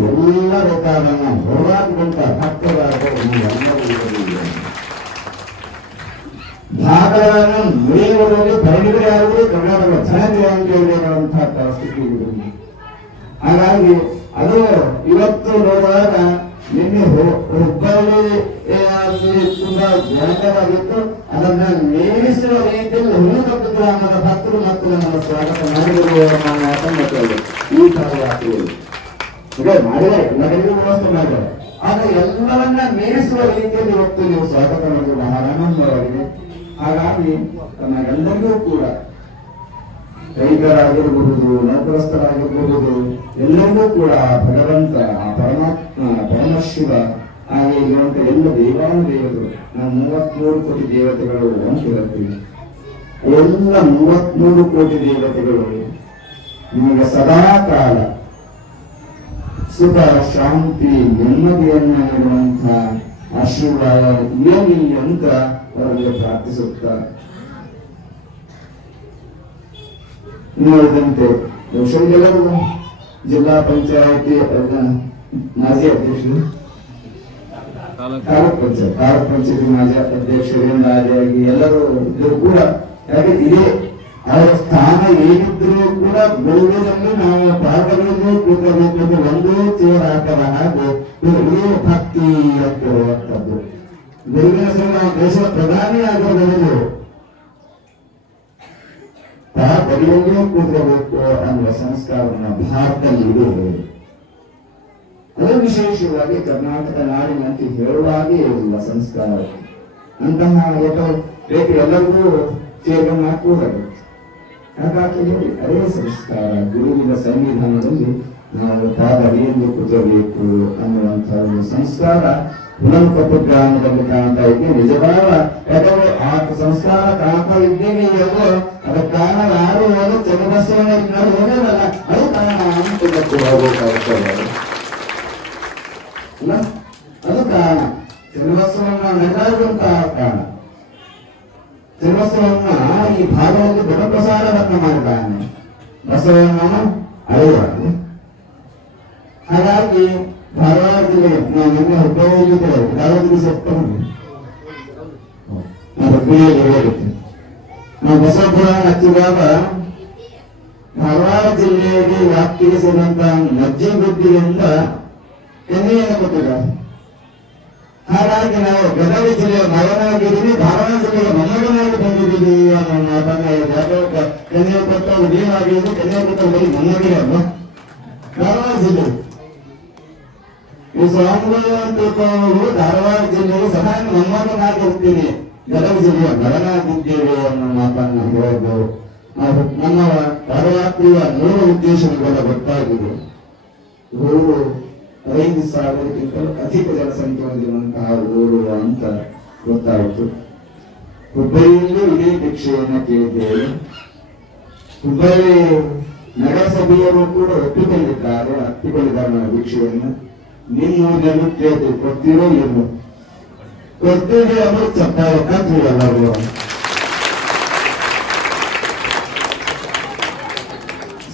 ಎಲ್ಲ ಬೇಕಾದನ್ನ ಹೋರಾಟದಂತ ಭಕ್ತರಾದ ಭಾಗಗಳನ್ನು ನುಡಿಯುವುದರಲ್ಲಿ ಪರಿಣಿತರೆ ಯಾರು ಕರ್ನಾಟಕದ ಜನತೆ ಅಂತ ಹೇಳಿರುವಂತಹ ಪರಿಸ್ಥಿತಿ ಇದೆ. ಹಾಗಾಗಿ ಅದು ಇವತ್ತು ನೋಡುವಾಗ ನಿನ್ನೆ ಹುಬ್ಬಳ್ಳಿ ತುಂಬಾ ಜನಕವಾಗಿತ್ತು. ಅದನ್ನ ನೇಮಿಸುವ ರೀತಿಯಲ್ಲಿ ಹುಣಕಪ್ಪ ಗ್ರಾಮದ ಭಕ್ತರು ಮತ್ತು ನಮ್ಮ ಸ್ವಾಗತ ಮಾಡಿರುವ ಈ ಪಾದಯಾತ್ರೆಯಲ್ಲಿ ಮಾಡಿದರೆ ಎಲ್ಲರಿಗೂ ವ್ಯವಸ್ಥೆ ಮಾಡಿದ್ದಾರೆ. ಆದ್ರೆ ಎಲ್ಲವನ್ನ ಮೀರಿಸುವ ರೀತಿಯಲ್ಲಿ ಇವತ್ತು ನೀವು ಸ್ವಾಗತ ಮಾಡಿದ್ರೆ ಬಹಳ ಆನಂದವಾಗಿದೆ. ಹಾಗಾಗಿ ತಮ್ಮೆಲ್ಲರಿಗೂ ಕೂಡ ರೈತರಾಗಿರಬಹುದು, ನೌಕರಸ್ಥರಾಗಿರಬಹುದು, ಎಲ್ಲರಿಗೂ ಕೂಡ ಭಗವಂತ ಆ ಪರಮಾತ್ಮ ಪರಮಶಿವ ಹಾಗೆ ಇರುವಂತ ಎಲ್ಲ ದೇವಾನುದೇವರು, ನಾವು 33 ಕೋಟಿ ದೇವತೆಗಳು ಅಂತ ಹೇಳ್ತೀವಿ. ಎಲ್ಲ 33 ಕೋಟಿ ದೇವತೆಗಳು ನಿಮಗೆ ಸದಾ ಕಾಲ ಸುಖ, ಶಾಂತಿ, ನೆಮ್ಮದಿಯನ್ನ ನೀಡುವಂತಹ ಆಶೀರ್ವಾದ ಇರಲಿ ಅಂತ ಅವರಿಗೆ ಪ್ರಾರ್ಥಿಸುತ್ತಾರೆ. ನೋಡಿದಂತೆ ಎಲ್ಲರೂ ಜಿಲ್ಲಾ ಪಂಚಾಯತಿ ಮಾಜಿ ಅಧ್ಯಕ್ಷರು, ತಾಲೂಕ್ ಪಂಚಾಯತಿ ಮಾಜಿ ಅಧ್ಯಕ್ಷರಿಂದ ಆದಿಯಾಗಿ ಎಲ್ಲರೂ ಇದ್ದರೂ ಕೂಡ ಯಾಕೆ ಇದೇ ಅವರ ಸ್ಥಾನ ಏನಿದ್ರೂ ಕೂಡ ಬೆಳಗಿನಲ್ಲಿ ನಾವು ಪಾಠಗಳನ್ನು ಕೂತಬೇಕು. ಒಂದೇ ಚೇರ್ ಹಾಕದ ಹಾಗೆ ಇದೇ ಭಕ್ತಿ ಅಂತ ಹೇಳುವಂಥದ್ದು. ಬೆಳಗಿನ ಸಮಯ ನಾವು ದೇಶದ ಪ್ರಧಾನಿ ಆಗಿರಬಹುದು, ಬರಿಯಲ್ಲೇ ಕೂತ್ಕೋಬೇಕು ಅನ್ನುವ ಸಂಸ್ಕಾರ ಭಾರತದಲ್ಲಿ ಇದೆ. ಅದು ವಿಶೇಷವಾಗಿ ಕರ್ನಾಟಕ ನಾಡಿನಂತೆ ಹೇಳುವಾಗೇ ಇರಲಿಲ್ಲ ಸಂಸ್ಕಾರ. ಅಂತಹ ಬೇಕು ಎಲ್ಲರಿಗೂ ಚೇರ್ಗಳನ್ನು ಹಾಕುವುದಾಗುತ್ತೆ. ಹಾಗಾಗಿ ಅದೇ ಸಂಸ್ಕಾರ ಗುರುವಿನ ಸಂವಿಧಾನದಲ್ಲಿ ನಾವು ಪಾದರಿಯಲ್ಲಿ ಕೂತಬೇಕು ಅನ್ನುವಂತಹ ಒಂದು ಸಂಸ್ಕಾರ ಹುಣಕಪ್ಪ ಗ್ರಾಮದಲ್ಲಿ ಕಾಣ್ತಾ ಇದ್ದೇವೆ. ನಿಜವಾದ ಯಾಕಂದ್ರೆ ಆ ಸಂಸ್ಕಾರ ಕಾಣ್ತಾ ಇದ್ದೇನೆ ಎಲ್ಲೋ ಅದಕ್ಕೆ ಕಾರಣ ಯಾರು ಹೋದ ಚನ್ನಬಸವಣ್ಣ ಹೋಗೋದಲ್ಲ, ಅದು ಕಾರಣ ಅಂತ ಹೋಗಬೇಕಾಗುತ್ತದೆ ಅಲ್ಲ, ಅದು ಕಾರಣ. ಚನ್ನಬಸವಣ್ಣ ನೆಗಾಡುವಂತಹ ಕಾರಣ. ಚನ್ನಬಸವಣ್ಣ ಈ ಭಾಗದಲ್ಲಿ ದೊಡ್ಡ ಪ್ರಸಾರವನ್ನು ಮಾಡಿದ್ದಾನೆ. ಬಸವಣ್ಣ ಅಳೆಯುವಾಗ ಹಾಗಾಗಿ ಧಾರವಾಡ ಜಿಲ್ಲೆ ನಾವು ನಿನ್ನೆ ಹುಬ್ಬಳ್ಳಿಯಲ್ಲಿದ್ದರೆ ಧಾರವಾಡ ಸೆಪ್ಟೆಂಬರ್ ಹುಬ್ಬಳ್ಳಿಯಲ್ಲಿ ಹೋಗುತ್ತೆ. ನಾವು ಬಸವಪುರ ಹಚ್ಚಿದಾಗ ಧಾರವಾಡ ಜಿಲ್ಲೆಗೆ ವ್ಯಾಪ್ತಿಗೆ ಸೇರಿದಂತಹ ಮಜ್ಜಿಗುಡ್ಡಿಯಿಂದ ಕೆನ್ನೆಯನ್ನು ಕೊಟ್ಟಿದ್ದಾರೆ. ಹಾಗಾಗಿ ನಾವು ಗದಗ ಜಿಲ್ಲೆಯ ಮಗನಾಗಿದ್ದೀವಿ, ಧಾರವಾಡ ಜಿಲ್ಲೆಗೆ ಮೊಮ್ಮಗನಾಗಿ ಬಂದಿದ್ದೀವಿ ಅನ್ನೋ ಮಾತನ್ನ ನೀವಾಗಿರೋದು ಕನ್ಯಾಕುಮಾರಿ ಮೊಮ್ಮಗನೇ ಅಲ್ವಾ ಧಾರವಾಡ ಜಿಲ್ಲೆ. ಈ ಸ್ವಾಮಿಗಳು ಅಂತ ತಿಳ್ಕೊಳ್ಳೋರು ಧಾರವಾಡ ಜಿಲ್ಲೆಗೆ ಸದಾ ಮೊಮ್ಮಗನಾಗಿರ್ತೀನಿ, ಗದಗ ಜಿಲ್ಲೆಯ ಮಗನಾಗಿದ್ದೇವೆ ಅನ್ನೋ ಮಾತನ್ನು ಹೇಳೋದು. ನಮ್ಮ ಪದಯಾತ್ರೆಯ ಮೂಲ ಉದ್ದೇಶಗಳ ಗೊತ್ತಾಗಿದೆ. ಊರು 5,000ಕ್ಕಿಂತ ಅಧಿಕ ಜನಸಂಖ್ಯೆ ಹೊಂದಿರುವಂತಹ ಊರು ಅಂತ ಗೊತ್ತಾಯಿತು. ಹುಬ್ಬಳ್ಳಿಯಲ್ಲೂ ಇಡೀ ಭಿಕ್ಷೆಯನ್ನು ಕೇಳಿದ್ದೇವೆ. ಹುಬ್ಬಳ್ಳಿ ನಗರಸಭೆಯವರು ಕೂಡ ಒಪ್ಪಿಕೊಂಡಿದ್ದಾರೆ ನನ್ನ ಭಿಕ್ಷೆಯನ್ನು. ನಿಮ್ಮ ಊರಿನಲ್ಲೂ ಕೇಳ್ತೀವಿ, ಕೊಡ್ತೀರೋ ಏನು? ಕೊಡ್ತೀವಿ ಅಂದ್ರೆ ಚಪ್ಪಾಳೆ ಕಾತ್ರಿ ಎಲ್ಲರೂ.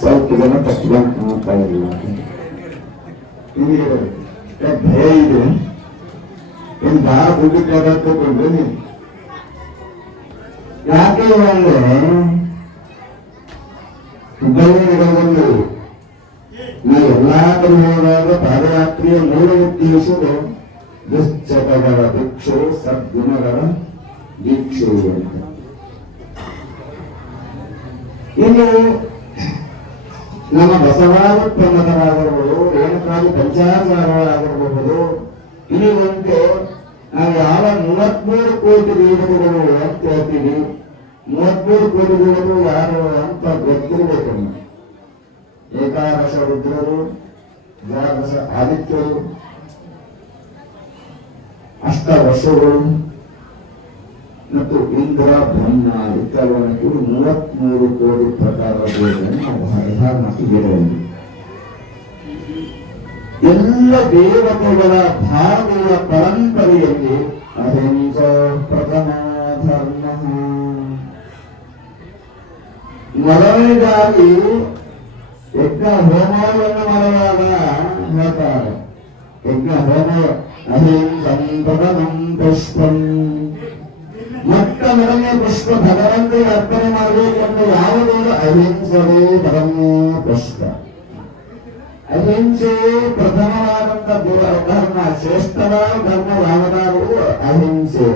ಸ್ವಲ್ಪ ಜನ ತಪ್ಪುಗಳು ಕಾಣ್ತಾ ಇಲ್ಲ, ನಿಮಗೆ ಭಯ ಇದೆ. ಇನ್ನು ಭಾಳ ದುಡ್ಡು ಕೇಳಕೊಂಡ್ರೆ ನೀವು ಯಾಕೆ ಅಂದ್ರೆ ಹುಬ್ಬಳ್ಳಿ ನಗರದಲ್ಲಿ ನಾವು ಎಲ್ಲಾ ಕಡೆ ಹೋದಾಗ ಪಾದಯಾತ್ರೆಯ ಮೂಲ ಉದ್ದೇಶವು ದುಶ್ಚಟಗಳ ಭಿಕ್ಷೆ, ಸದ್ಗುಣಗಳ ದೀಕ್ಷೆ ಅಂತ. ಇನ್ನು ನಮ್ಮ ಬಸವಾದ ಪ್ರಮದರಾಗಿರ್ಬೋದು, ರೇಣುಕಾದಿ ಪಂಚಾಚಾರಗಳಾಗಿರಬಹುದು, ಇಲ್ಲಿವಂತೆ ನಾವು ಯಾವ 33 ಕೋಟಿ ದೇವತೆಗಳು ಅಂತ ಹೇಳ್ತೀವಿ. 33 ಕೋಟಿ ದೇವತೆಗಳು ಯಾರು ಅಂತ ಗೊತ್ತಿರಬೇಕು. ಏಕಾದಶ ರುದ್ರರು, ದ್ವಾದಶ ಆದಿತ್ಯರು, ಅಷ್ಟವರ್ಷಗಳು ಮತ್ತು ಇಂದ್ರ, ಬ್ರಹ್ಮ ಇತ್ಯಾದಿಗಳನ್ನು ಕೂಡಿ 33 ಕೋಟಿ ಪ್ರಕಾರದ ದೇವರನ್ನು ನಾವು ಹರಿಹಾರನಾಗಿದ್ದೇವೆ. ಎಲ್ಲ ದೇವತೆಗಳ ಭಾರತೀಯ ಪರಂಪರೆಯಲ್ಲಿ ಅಹಿಂಸ ಪ್ರಥಮ ಧರ್ಮ. ಮೊದಲನೇದಾಗಿ ಯಜ್ಞ ಹೋಮವನ್ನು ಮಾಡುವಾಗ ಹೇಳ್ತಾರೆ, ಯಜ್ಞ ಹೋಮ ಅಹಿಂಸಂ ಪ್ರಥಮಂ ಪುಷ್ಪಂ. ಮೊಟ್ಟ ಮೊದಲನೇ ಪುಷ್ಪ ಭಗವಂತನಿಗೆ ಅರ್ಪಣೆ ಮಾಡಬೇಕೆಂದು ಯಾವುದೋ ಅಹಿಂಸವೇ ಪರಮೋ ಪುಷ್ಪ. ಅಹಿಂಸೆ ಪ್ರಥಮವಾದಂತಹ ಧರ್ಮ, ಶ್ರೇಷ್ಠವಾದ ಧರ್ಮ ಯಾವುದಾದರೂ ಅಹಿಂಸೆ.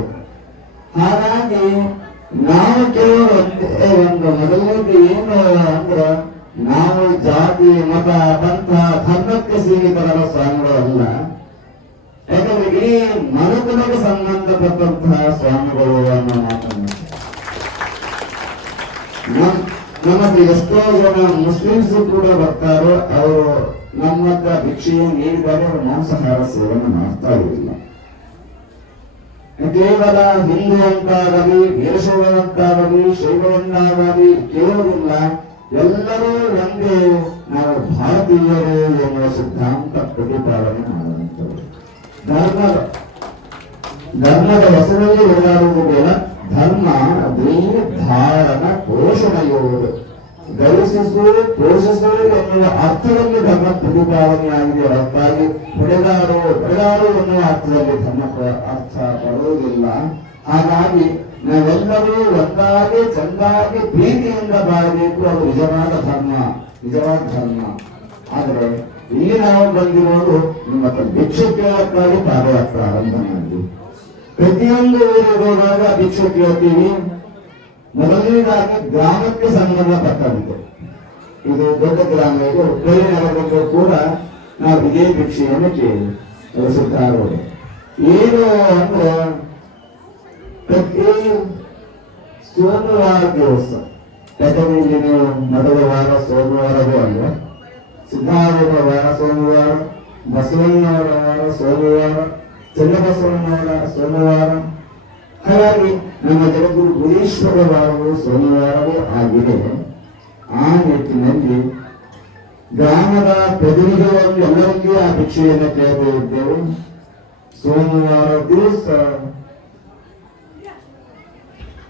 ಹಾಗಾಗಿ ನಾವು ಕೇವಲ ಒಂದು ಮೊದಲನೇದು ಏನು ಅಂದ್ರೆ, ನಾವು ಜಾತಿ, ಮತ, ಪಂಥ, ಧರ್ಮಕ್ಕೆ ಸೀಮಿತರಾದ ಸ್ವಾಮಿಗಳು ಅಲ್ಲ. ಯಾಕಂದ್ರೆ ಈ ಮನುಕುಲಕ್ಕೆ ಸಂಬಂಧಪಟ್ಟಂತಹ ಸ್ವಾಮಿಗಳು ಅನ್ನೋ ಮಾತನ್ನು ನಮಗೆ ಎಷ್ಟೋ ಜನ ಮುಸ್ಲಿಮ್ಸ್ ಕೂಡ ಬರ್ತಾರೋ, ಅವರು ನಮ್ಮ ಹತ್ರ ಭಿಕ್ಷೆಯನ್ನು ನೀಡಿದರೆ ಅವರು ಮಾಂಸಾಹಾರ ಸೇವನೆ ಮಾಡ್ತಾ ಇರಲಿಲ್ಲ. ಕೇವಲ ಹಿಂದೂ ಅಂತಾಗಲಿ, ವೀರಶೈವಂತಾಗಲಿ, ಶೈವವನ್ನಾಗಲಿ ಕೇಳುವುದಿಲ್ಲ. ಎಲ್ಲರೂ ಒಂದೇ, ನಾವು ಭಾರತೀಯರು ಎನ್ನುವ ಸಿದ್ಧಾಂತ ಪ್ರತಿಪಾದನೆ ಮಾಡುವಂಥದ್ದು. ಧರ್ಮದ ಹೆಸರಲ್ಲಿ ಓಡಾಡುವುದಿಲ್ಲ. ಧರ್ಮ ಧಾರಣ ಪೋಷಣೆಯುವುದು, ಗಳಿಸುವುದು, ಪೋಷಿಸುವುದು ಎನ್ನುವ ಅರ್ಥದಲ್ಲಿ ಧರ್ಮ ಪ್ರತಿಪಾದನೆಯಾಗಿದೆ. ಹೊರತಾಗಿ ಹೊಡೆದಾಡು ಎನ್ನುವ ಅರ್ಥದಲ್ಲಿ ಧರ್ಮ ಅರ್ಥ ಪಡುವುದಿಲ್ಲ. ಹಾಗಾಗಿ ನಾವೆಲ್ಲರೂ ಒಂದಾಗಿ ಚಂದಾಗಿ ಪ್ರೀತಿಯಿಂದ ಬಾಳಬೇಕು. ಅದು ನಿಜವಾದ ಧರ್ಮ, ನಿಜವಾದ ಧರ್ಮ. ಆದರೆ ಇಲ್ಲಿ ನಾವು ಬಂದಿರೋದು ನಿಮ್ಮ ಭಿಕ್ಷೆ ಕೇಳಕ್ಕಾಗಿ ಪಾದಯಾತ್ರೆ ಆರಂಭ ಮಾಡಿದ್ವಿ. ಪ್ರತಿಯೊಂದು ಊರಿಗೆ ಹೋದಾಗ ಭಿಕ್ಷೆ ಕೇಳ್ತೀವಿ. ಮೊದಲನೇದಾಗಿ ಗ್ರಾಮಕ್ಕೆ ಸಂಬಂಧಪಟ್ಟಂತೆ, ಇದು ದೊಡ್ಡ ಗ್ರಾಮ, ಇದು ಹುಬ್ಬಳ್ಳಿ ನಗರಕ್ಕೂ ಕೂಡ ನಾವು ಇದೇ ಭಿಕ್ಷೆಯನ್ನು ಕೇಳಿಸುತ್ತಾರೆ. ಏನು ಅಂದ್ರೆ ಪ್ರತಿ ಸೋಮವಾರ ದಿವಸ, ಯಾಕಂದ್ರೆ ಇಲ್ಲಿ ನೀವು ಮೊದಲ ವಾರ ಸೋಮವಾರವೂ ಅಲ್ವ, ಸಿದ್ಧಾರೂಢ ವಾರ ಸೋಮವಾರ, ಬಸವಣ್ಣವರ ವಾರ ಸೋಮವಾರ, ಚನ್ನಬಸವಣ್ಣವರ ಸೋಮವಾರ. ಹಾಗಾಗಿ ನಮ್ಮ ಜಗದ್ಗುರು ಗುರೀಶ್ವರ ವಾರವು ಸೋಮವಾರವೂ ಆಗಿದೆ. ಆ ನಿಟ್ಟಿನಲ್ಲಿ ಗ್ರಾಮದ ಪ್ರತಿನಿಧಿಗಳು ಎಲ್ಲರಿಗೂ ಆ ಭಿಕ್ಷೆಯನ್ನು ಕೇಳ್ತಾ ಇದ್ದೇವೆ. ಸೋಮವಾರ ದಿವಸ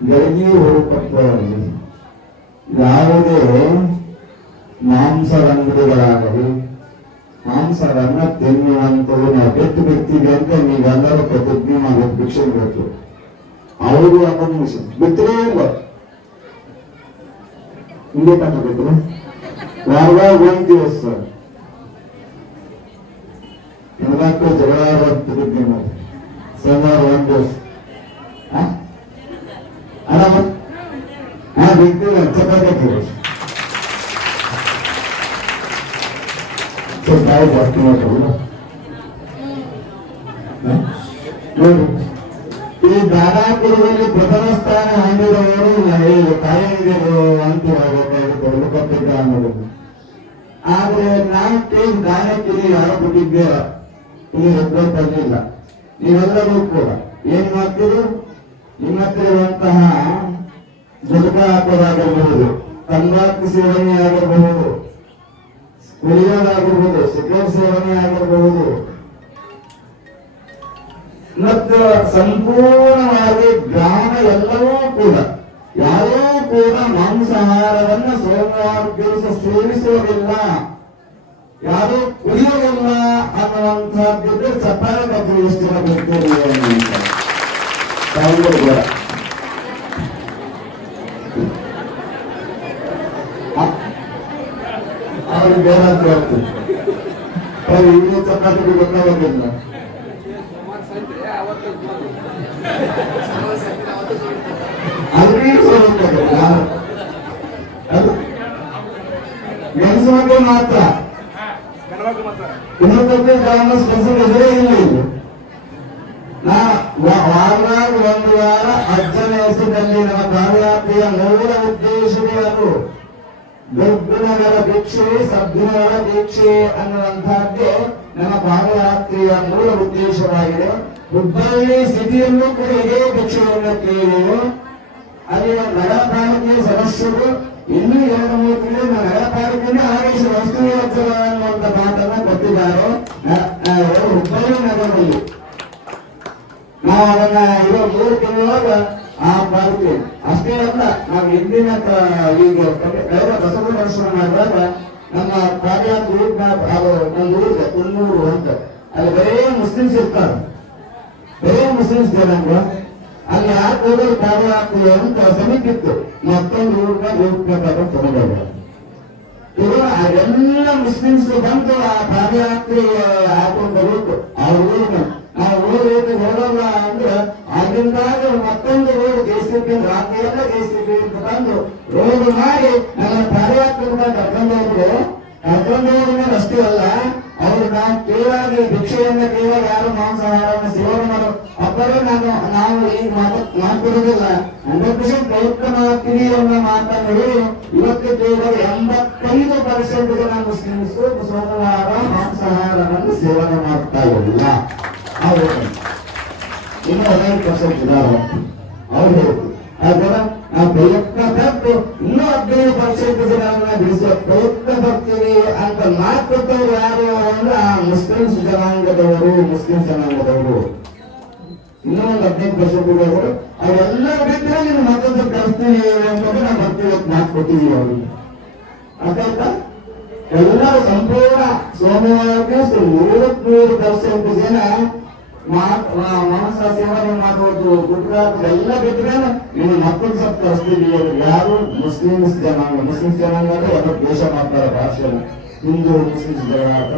ಬೆಳಗ್ಗೆ ಹೋಗಪ್ಪ ಯಾವುದೇ ಮಾಂಸದ ಅಂಗಡಿಗಳಾಗಲಿ, ಮಾಂಸವನ್ನ ತಿನ್ನುವಂಥದ್ದು ನಾವು ಕೆಟ್ಟು ಬಿಡ್ತೀವಿ ಅಂತ ನೀವೆಲ್ಲರೂ ಪ್ರತಿಜ್ಞೆ ಮಾಡಬೇಕು. ಭಿಕ್ಷೆ ಬೇಕು, ಅವರು ಅದನ್ನು ಬಿಟ್ಟರೇ ಇಲ್ಲ. ಹಿಂಗೆ ತಗೋಬೇಕು. ವಾರದಾಗ ಒಂದು ದಿವಸ ಎಲ್ಲಕ್ಕೂ ಜಗಳ ಪ್ರತಿಜ್ಞೆ ಮಾಡಿ ಸೋಮವಾರ ಒಂದು ದಿವಸ ಬಿಡ್ತೀವಿ. ಚಪಾತಿ ಬಾಯಿ ಜಾಸ್ತಿ ಮಾಡ್ತಾವಲ್ಲ ನೋಡಿ. ಈ ದಾದಾಪುರದಲ್ಲಿ ಪ್ರಥಮ ಸ್ಥಾನ ಹೊಂದಿರುವವರು ತಾಯಂದಿರು ಅಂತಿರಬೇಕು ಗ್ರಾಮದಲ್ಲಿ. ಆದ್ರೆ ನಾವು ಕೇಳಿ ದಾನಕ್ಕಿರಿ ಯಾರು ಬಿಟ್ಟಿದ್ದೆ ಇಲ್ಲಿ ಹೆಬ್ಬೆ ತರಲಿಲ್ಲ. ನೀವೆಲ್ಲರೂ ಕೂಡ ಏನ್ ಮಾಡ್ತೀರಿ, ನಿಮ್ಮ ಹತ್ರ ಇರುವಂತಹ ಜುಟಕ ಹಾಕೋದಾಗಿರ್ಬಹುದು, ತಂಬಾಕು ಸೇವನೆ ಆಗಿರಬಹುದು, ಕುಡಿಯೋದಾಗಿರ್ಬಹುದು, ಸಿಗರೇಟ್ ಸೇವನೆ ಆಗಿರಬಹುದು, ಮತ್ತು ಸಂಪೂರ್ಣವಾಗಿ ಗ್ರಾಮ ಎಲ್ಲವೂ ಕೂಡ ಯಾರೂ ಕೂಡ ಮಾಂಸಾಹಾರವನ್ನು ಸೋಮವಾರ ದಿವಸ ಸೇವಿಸುವುದಿಲ್ಲ, ಯಾರು ಕುಡಿಯುವುದಿಲ್ಲ ಅನ್ನುವಂಥದ್ದಿದ್ರೆ ಚಪ್ಪಾಳೆ ಬಗ್ಗೆ ಎಷ್ಟು ಜನ ಗೊತ್ತಿಲ್ಲ. ಅವ್ರಿಗೆ ಬೇರೆ ಅಂತ ಹೇಳ್ತೀನಿ, ಇನ್ನೂ ಚಪಾತಿ ಗೊತ್ತಾಗೋದಿಲ್ಲ. ಮೆಣಸು ಮಕ್ಕಳು ಮಾತ್ರ ಇನ್ನೊಂದು ಗ್ರಾಮ ಸ್ಪೆಷಲ್ ಎದುರೇ ಇಲ್ಲ. ಇಲ್ಲಿ ವಾರದಾಗ ಒಂದು ವಾರ ಅಜ್ಜನ ಹೆಸರಿನಲ್ಲಿ ನಮ್ಮ ಪಾದಯಾತ್ರೆಯ ಮೂಲ ಉದ್ದೇಶವೇ ಅದು ದುರ್ಗುಣಗಳ ಭಿಕ್ಷೆ ಸದ್ಗುಣಗಳ ಭಿಕ್ಷೆ ಅನ್ನುವಂತಹದ್ದೇ ನಮ್ಮ ಪಾದಯಾತ್ರೆಯ ಮೂಲ ಉದ್ದೇಶವಾಗಿದೆ. ಹುಬ್ಬಳ್ಳಿ ಸಿಟಿಯಲ್ಲೂ ಕೂಡ ಇದೇ ಭಿಕ್ಷೆಯನ್ನು ಕೇಳಿದೆವು. ಅಲ್ಲಿ ನಗರ ಪಾಲಿಕೆಯ ಸದಸ್ಯರು ಇನ್ನೂ 2-3 ತಿಂಗಳು ನಗರ ಪಾಲಿಕೆಯಿಂದ ಆದೇಶ ವಸ್ತು ಯೋಜನೆ ಅನ್ನುವಂತ ಮಾತನ್ನ ಕೊಟ್ಟಿದ್ದಾರೆ. ಹುಬ್ಬಳ್ಳಿ ನಗರದಲ್ಲಿ ನಾವು ಅದನ್ನ 3 ತಿಂಗಳೊಳಗ ಆ ಪಾಲಿಕೆ ಅಷ್ಟೇ ಅಲ್ಲ, ನಾವು ಹಿಂದಿನ ಈಗ ಕಳೆದ ಬಸವ ದರ್ಶನ ಮಾಡಿದಾಗ ನಮ್ಮ ಪಾದಯಾತ್ರೆ ಒಂದು ಊರಿದೆ ಕುನ್ನೂರು ಅಂತ, ಅಲ್ಲಿ ಬರೇ ಮುಸ್ಲಿಮ್ಸ್ ಇರ್ತಾರೆ, ಬರೇ ಮುಸ್ಲಿಮ್ಸ್ ಜನಾಂಗ. ಅಲ್ಲಿ ಯಾಕೆ ಹೋಗೋದು ಪಾದಯಾತ್ರೆ ಅಂತ ಸಮಿತಿತ್ತು, ಮತ್ತೊಂದು ಊರ್ಬೇಕಾದ್ರೆ ತಗೊಂಡೋಗ ಎಲ್ಲ ಮುಸ್ಲಿಮ್ಸ್ ಬಂದು ಆ ಪಾದಯಾತ್ರೆ ಹಾಕೊಂಡು ಬರಬೇಕು. ಆ ಊರಿನ ನಾವು ಊರಿಗೆ ಹೋಗಲ್ಲ ಅಂದ್ರೆ ಆಗಿಂದಾಗ ಮತ್ತೊಂದು ರೋಡ್ ಜೆಸಿಬಿ ರಾತ್ರಿ ಎಲ್ಲ ಜೆಸಿಬಿ ಅಂತ ಬಂದು ರೋಡ್ ಮಾಡಿ ನನ್ನ ಪಾದಯಾತ್ರೆ ಕರ್ಕೊಂಡೋದ್ರ ಅಷ್ಟೇ ಅಲ್ಲ, ಅವ್ರು ನಾವು ಕೇಳಾಗಿ ಭಿಕ್ಷೆಯನ್ನ ಕೇಳಾಗ ಯಾರು ಮಾಂಸಾಹಾರವನ್ನು ಸೇವನೆ ಮಾಡೋ ಅಬ್ಬರೇ ನಾವು ಈಗ ಮಾತಾಡೋದಿಲ್ಲ. 100% ಪ್ರಯತ್ನ ಮಾಡ್ತೀವಿ ಅನ್ನೋ ಮಾತನ್ನು ಹೇಳಿ ಇವತ್ತು ಕೇಳಿದಾಗ 85% ಜನ ಮುಸ್ಲಿಮ್ಸ್ ಸೋಮವಾರ ಮಾಂಸಾಹಾರವನ್ನು ಸೇವನೆ ಮಾಡ್ತಾ ಇಲ್ಲ. ಅವ್ರು ಇನ್ನು 15% ಇದ್ದಾರೆ. ಅವ್ರು ಹೇಳ್ತು ಅದರ ನಾವು ಪ್ರಯತ್ನ ಪಟ್ಟು ಇನ್ನೂ 15% ಜನರನ್ನ ಬಿಡಿಸುವ ಪ್ರಯತ್ನ ಪಡ್ತೀವಿ ಅಂತ ಮಾತುಕೊಟ್ಟವ್ರು ಯಾರು ಅಂದ್ರೆ ಆ ಮುಸ್ಲಿಮ್ಸ್ ಜನಾಂಗದವರು, ಮುಸ್ಲಿಂ ಜನಾಂಗದವರು. ಇನ್ನೂ ಒಂದು 15% ಅವರೆಲ್ಲರೂ ಬಿಟ್ಟರೆ ನೀನು ಮತ್ತೊಂದು ಕಳಿಸ್ತೀವಿ ಅಂತಂದ್ರೆ ನಾವು ಬರ್ತೀವಿ ಮಾತು ಕೊಟ್ಟಿದ್ದೀವಿ ಅವ್ರಿಗೆ. ಅರ್ಥ ಎಲ್ಲರೂ ಸಂಪೂರ್ಣ ಸೋಮವಾರಕ್ಕೆ 33% ಜನ ಮಾಂಸ ಸೇವನೆ ಮಾಡುವುದು ಗುಜರಾತ್ ಎಲ್ಲ ಬಿಟ್ಟರೆ ಇನ್ನು ಮಕ್ಕಳು ಸ್ವಲ್ಪ ಕಳಿಸ್ತೀವಿ. ಯಾರು ಮುಸ್ಲಿಮ್ಸ್ ಜನಾಂಗ ಅಂದ್ರೆ ಎಲ್ಲ ದೇಶ ಮಾಡ್ತಾರೆ, ಭಾಷೆನ ಹಿಂದೂ ಮುಸ್ಲಿಮ್ಸ್ ಜನಾಂಗ.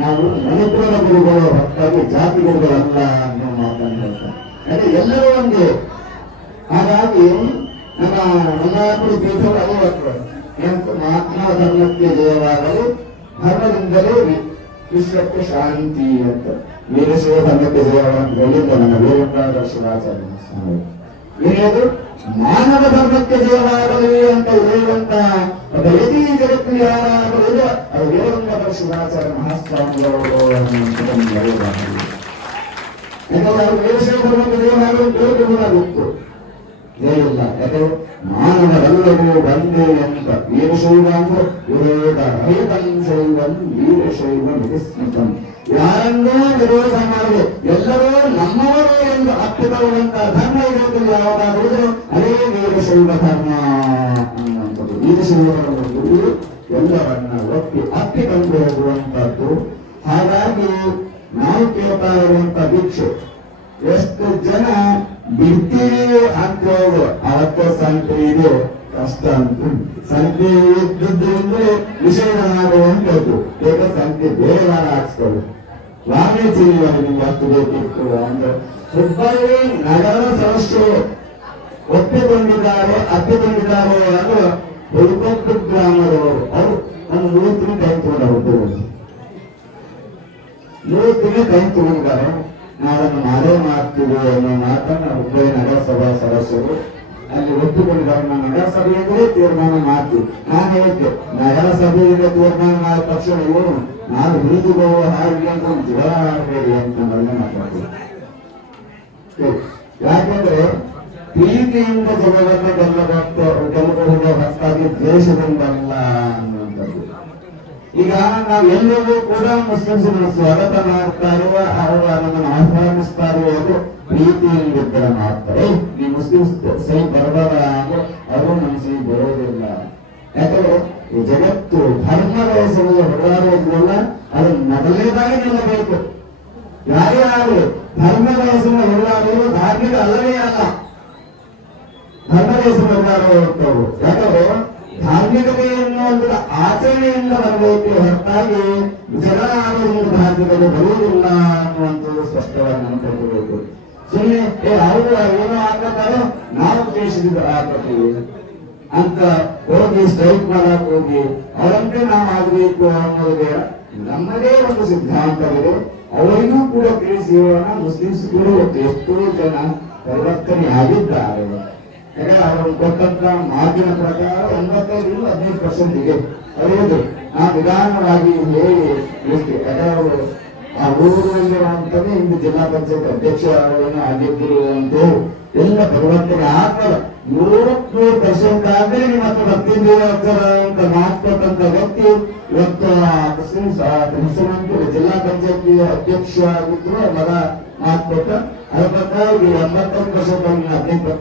ನಾವು ಮಣಿಪುರದ ಗುರುಗಳು ಹೊರತಾಗಿ ಜಾತಿ ಗುರುಗಳಲ್ಲ ಅನ್ನೋ ಮಾತನ್ನು ಹೇಳ್ತಾರೆ. ಯಾಕಂದ್ರೆ ಎಲ್ಲರೂ ಒಂದೇ. ಹಾಗಾಗಿ ನಮ್ಮ ಪೀಠಗಳು ಮಹಾತ್ಮ ಧರ್ಮಕ್ಕೆ ಜಯವಾಗಲು ಧರ್ಮದಿಂದಲೇ ವಿಶ್ವಕ್ಕೆ ಶಾಂತಿ ಅಂತ ವೀರಶೈವ ಧರ್ಮಕ್ಕೆ ಜಯವಾಗಲಿಂದ ನಮ್ಮ ವೇರುಂಟಾದ ಶಿವಾಚಾರ್ಯ ಸ್ವಾಮಿ ಏನೇದು ಮಾನವ ಧರ್ಮಕ್ಕೆ ಜಯವಾಗಲಿ ಅಂತ ಹೇಳುವಂತ ಒಬ್ಬ ಯತಿ ಜಗತ್ತಿನ ಯಾರಾಗಲಿಲ್ಲ ಅದು ವೇರುಂಟಾದ ಶಿವಾಚಾರ್ಯ ಮಹಾಸ್ವಾಮಿಗಳು ಅನ್ನುವಂಥದ್ದನ್ನು ಯಾಕಂದ್ರೆ ಅವರು ವೀರಶೈವ ಧರ್ಮಕ್ಕೆ ಜಯವಾಗಲು ಹೇಳಿಲ್ಲ. ಯಾಕಂದ್ರೆ ಮಾನವರೆಲ್ಲರೂ ಒಂದೇ ಅಂತ ವೀರಶೈವ ಅಂದ್ರೆ ವಿರೋಧ ರಹಿತಂ ವೀರಶೈವ ವಿಸ್ಮೃತಂ. ಯಾರನ್ನೂ ವಿರೋಧ ಮಾಡದೆ ಎಲ್ಲರೂ ನಮ್ಮವರು ಎಂದು ಅಪ್ಪಿಕೊಳ್ಳುವಂತ ಧರ್ಮ ಇರೋದು ಯಾವುದಾದ್ರೂ ಅದೇ ವೀರಶೈವ ಧರ್ಮ ಅನ್ನುವಂಥದ್ದು. ವೀರಶೈವ ಧರ್ಮದ್ದು ಎಲ್ಲರನ್ನ ಅಪ್ಪಿಕೊಂಡು ಹೋಗುವಂತದ್ದು. ಹಾಗಾಗಿ ನಾವು ಕೇಳ್ತಾ ಇರುವಂತ ಭಿಕ್ಷೆ ಎಷ್ಟು ಜನ ಬಿಡ್ತೀವಿ ಅಂತ ಹೋಗು ಅವತ್ತೇ ಸಂಖ್ಯೆ ಇದೆ ಕಷ್ಟ ಅಂತ. ಸಂಖ್ಯೆ ಇದ್ದದ್ದು ಅಂದ್ರೆ ವಿಷಯವಾಗುವಂಥದ್ದು. ಬೇಗ ಸಂಖ್ಯೆ ಬೇರೆ ವಾರ ಹಾಕ್ಸ್ಕೊಳ್ಳಿ, ವಾರೇ ಜೀವ ನಿಮ್ಗೆ ಅಷ್ಟು ಬೇಕಿತ್ತು ಅಂತ ಹುಬ್ಬಳ್ಳಿ ನಗರ ಸದಸ್ಯರು ಅಪ್ಪಿಕೊಂಡಿದ್ದಾರೆ ಅಂದ್ರೆ ಹುಡುಕೊಟ್ಟು ಗ್ರಾಮದವರು. ಅವರು ಒಂದು 3 ತಿಂಗಳು ಕೈಗೊಂಡವರು ಇವತ್ತಿಗೆ ಕೈ ತುಳಿದಾರೆ. ನಾವನ್ನು ಮಾಡೇ ಮಾಡ್ತೀವಿ ಅನ್ನೋ ಮಾತನ್ನು ಹುಬ್ಬಳ್ಳಿ ನಗರಸಭಾ ಸದಸ್ಯರು ಅಲ್ಲಿ ಒಪ್ಪಿಕೊಂಡಿದ್ದಾರೆ. ನಾವು ನಗರಸಭೆಯಿಂದಲೇ ತೀರ್ಮಾನ ಮಾಡ್ತೀವಿ. ನಾನು ಹೇಳಿದ್ದೆ, ನಗರಸಭೆಯಿಂದ ತೀರ್ಮಾನ ಮಾಡಿದ ತಕ್ಷಣ ಇವರು ನಾನು ಹಿಡಿದು ಹಾಗೆ ಅಂತ ಒಂದು ಜ್ವರ ಆಗಬೇಡಿ ಅಂತ ಮೊದಲೇ ಮಾತಾಡ್ತೀವಿ. ಯಾಕಂದ್ರೆ ಪ್ರೀತಿಯಿಂದ ಜಗವನ್ನು ಗೆಲ್ಲಬಹುದು ಹೊರತಾಗಿ ದ್ವೇಷದಿಂದಲ್ಲ ಅನ್ನುವಂಥದ್ದು. ಈಗ ನಾವು ಎಲ್ಲರೂ ಕೂಡ ಮುಸ್ಲಿಮ್ಸ್ನ ಸ್ವಾಗತ ಮಾಡ್ತಾರೋ, ಅವರು ನಮ್ಮನ್ನು ಆಹ್ವಾನಿಸ್ತಾರೋ ಅದು ಪ್ರೀತಿಯಿಂದಿದ್ದರೆ ಮಾಡ್ತಾರೆ. ಈ ಮುಸ್ಲಿಮ್ಸ್ ಸಹಿ ಬರಬಾರ ಅವರು ನಮ್ಮ ಸಹಿ ಬರೋದಿಲ್ಲ. ಯಾಕಂದ್ರೆ ಈ ಜಗತ್ತು ಧರ್ಮದ ಹೆಸರಲ್ಲಿ ಹೊರಡೋದಿಲ್ಲ, ಅದು ಮೊದಲನೇದಾಗಿ ನಿಲ್ಲಬೇಕು. ಯಾರೇ ಆಗಲಿ ಧರ್ಮದ ಹೆಸರಿನ ಹೊರಡಾಡುವುದು ಧಾರ್ಮಿಕ ಅಲ್ಲವೇ ಅಲ್ಲ, ಧರ್ಮದ ಹೆಸರು ಹೊರಡಾಡುವಂಥವು. ಯಾಕಂದ್ರೆ ಧಾರ್ಮಿಕತೆ ಎನ್ನುವಂಥದ್ದು ಆಚರಣೆಯಿಂದ ಬರಬೇಕು ಹೊರತಾಗಿ ಜಗಳ ಆಡೋದ್ರಿಂದ ಧಾರ್ಮಿಕತೆ ಬರುವುದಿಲ್ಲ ಅನ್ನುವಂಥದ್ದು ಸ್ಪಷ್ಟವಾಗಿ ನೆನಪಿರಬೇಕು. ಸುಮ್ಮನೆ ಅವರು ಏನೋ ಹಾಕತ್ತಾರೋ ನಾವು ದೇಶದಿಂದ ಹಾಕತ್ತೀವಿ ಅಂತ ಹೋಗಿ ಸ್ಟ್ರೈಕ್ ಮಾಡಕ್ ಹೋಗಿ ಅವರಂತೆ ನಾವು ಆಗಬೇಕು ಅನ್ನೋದು ಬೇಡ. ನಮ್ಮದೇ ಒಂದು ಸಿದ್ಧಾಂತವಿದೆ, ಅವರಿಗೂ ಕೂಡ ತಿಳಿಸಿ ಹೇಳೋಣ. ಮುಸ್ಲಿಮ್ಸ್ ಕೂಡ ಎಷ್ಟೋ ಜನ ಪರಿವರ್ತನೆ ಆಗಿದ್ದಾರೆ. ಯಾಕಂದ್ರೆ ಅವರು ಕೊಟ್ಟಂತ ಮಾತಿನ ಪ್ರಕಾರ 95-15% ಇದೆ. ಅವರಿಗೆ ನಾವು ನಿಧಾನವಾಗಿ ಹೇಳಿ ಯಾಕಂದ್ರೆ ಅವರು ಆ ಊರಿನಲ್ಲಿರುವಂತದ್ದು ಇಂದು ಜಿಲ್ಲಾ ಪಂಚಾಯತ್ ಅಧ್ಯಕ್ಷ ಆಗಿದ್ದರು ಅಂತೇಳಿ ಎಲ್ಲ ಪರಿವರ್ತನೆ ಆಗ್ತದೆ. 100% ಆದ್ರೆ ನಿಮ್ಮ ಹತ್ರ ಬರ್ತಿದ್ದೀವಿ ಅಂತ ಮಾತು ಕೊಟ್ಟಂತ ವ್ಯಕ್ತಿ ಇವತ್ತು ಮುಖ್ಯಮಂತ್ರಿ ಜಿಲ್ಲಾ ಪಂಚಾಯತ್ ಅಧ್ಯಕ್ಷ ಆಗಿದ್ರು ಮಗ ಮಾತು ಕೊಟ್ಟ. ಅದರ ಪ್ರಕಾರ 85%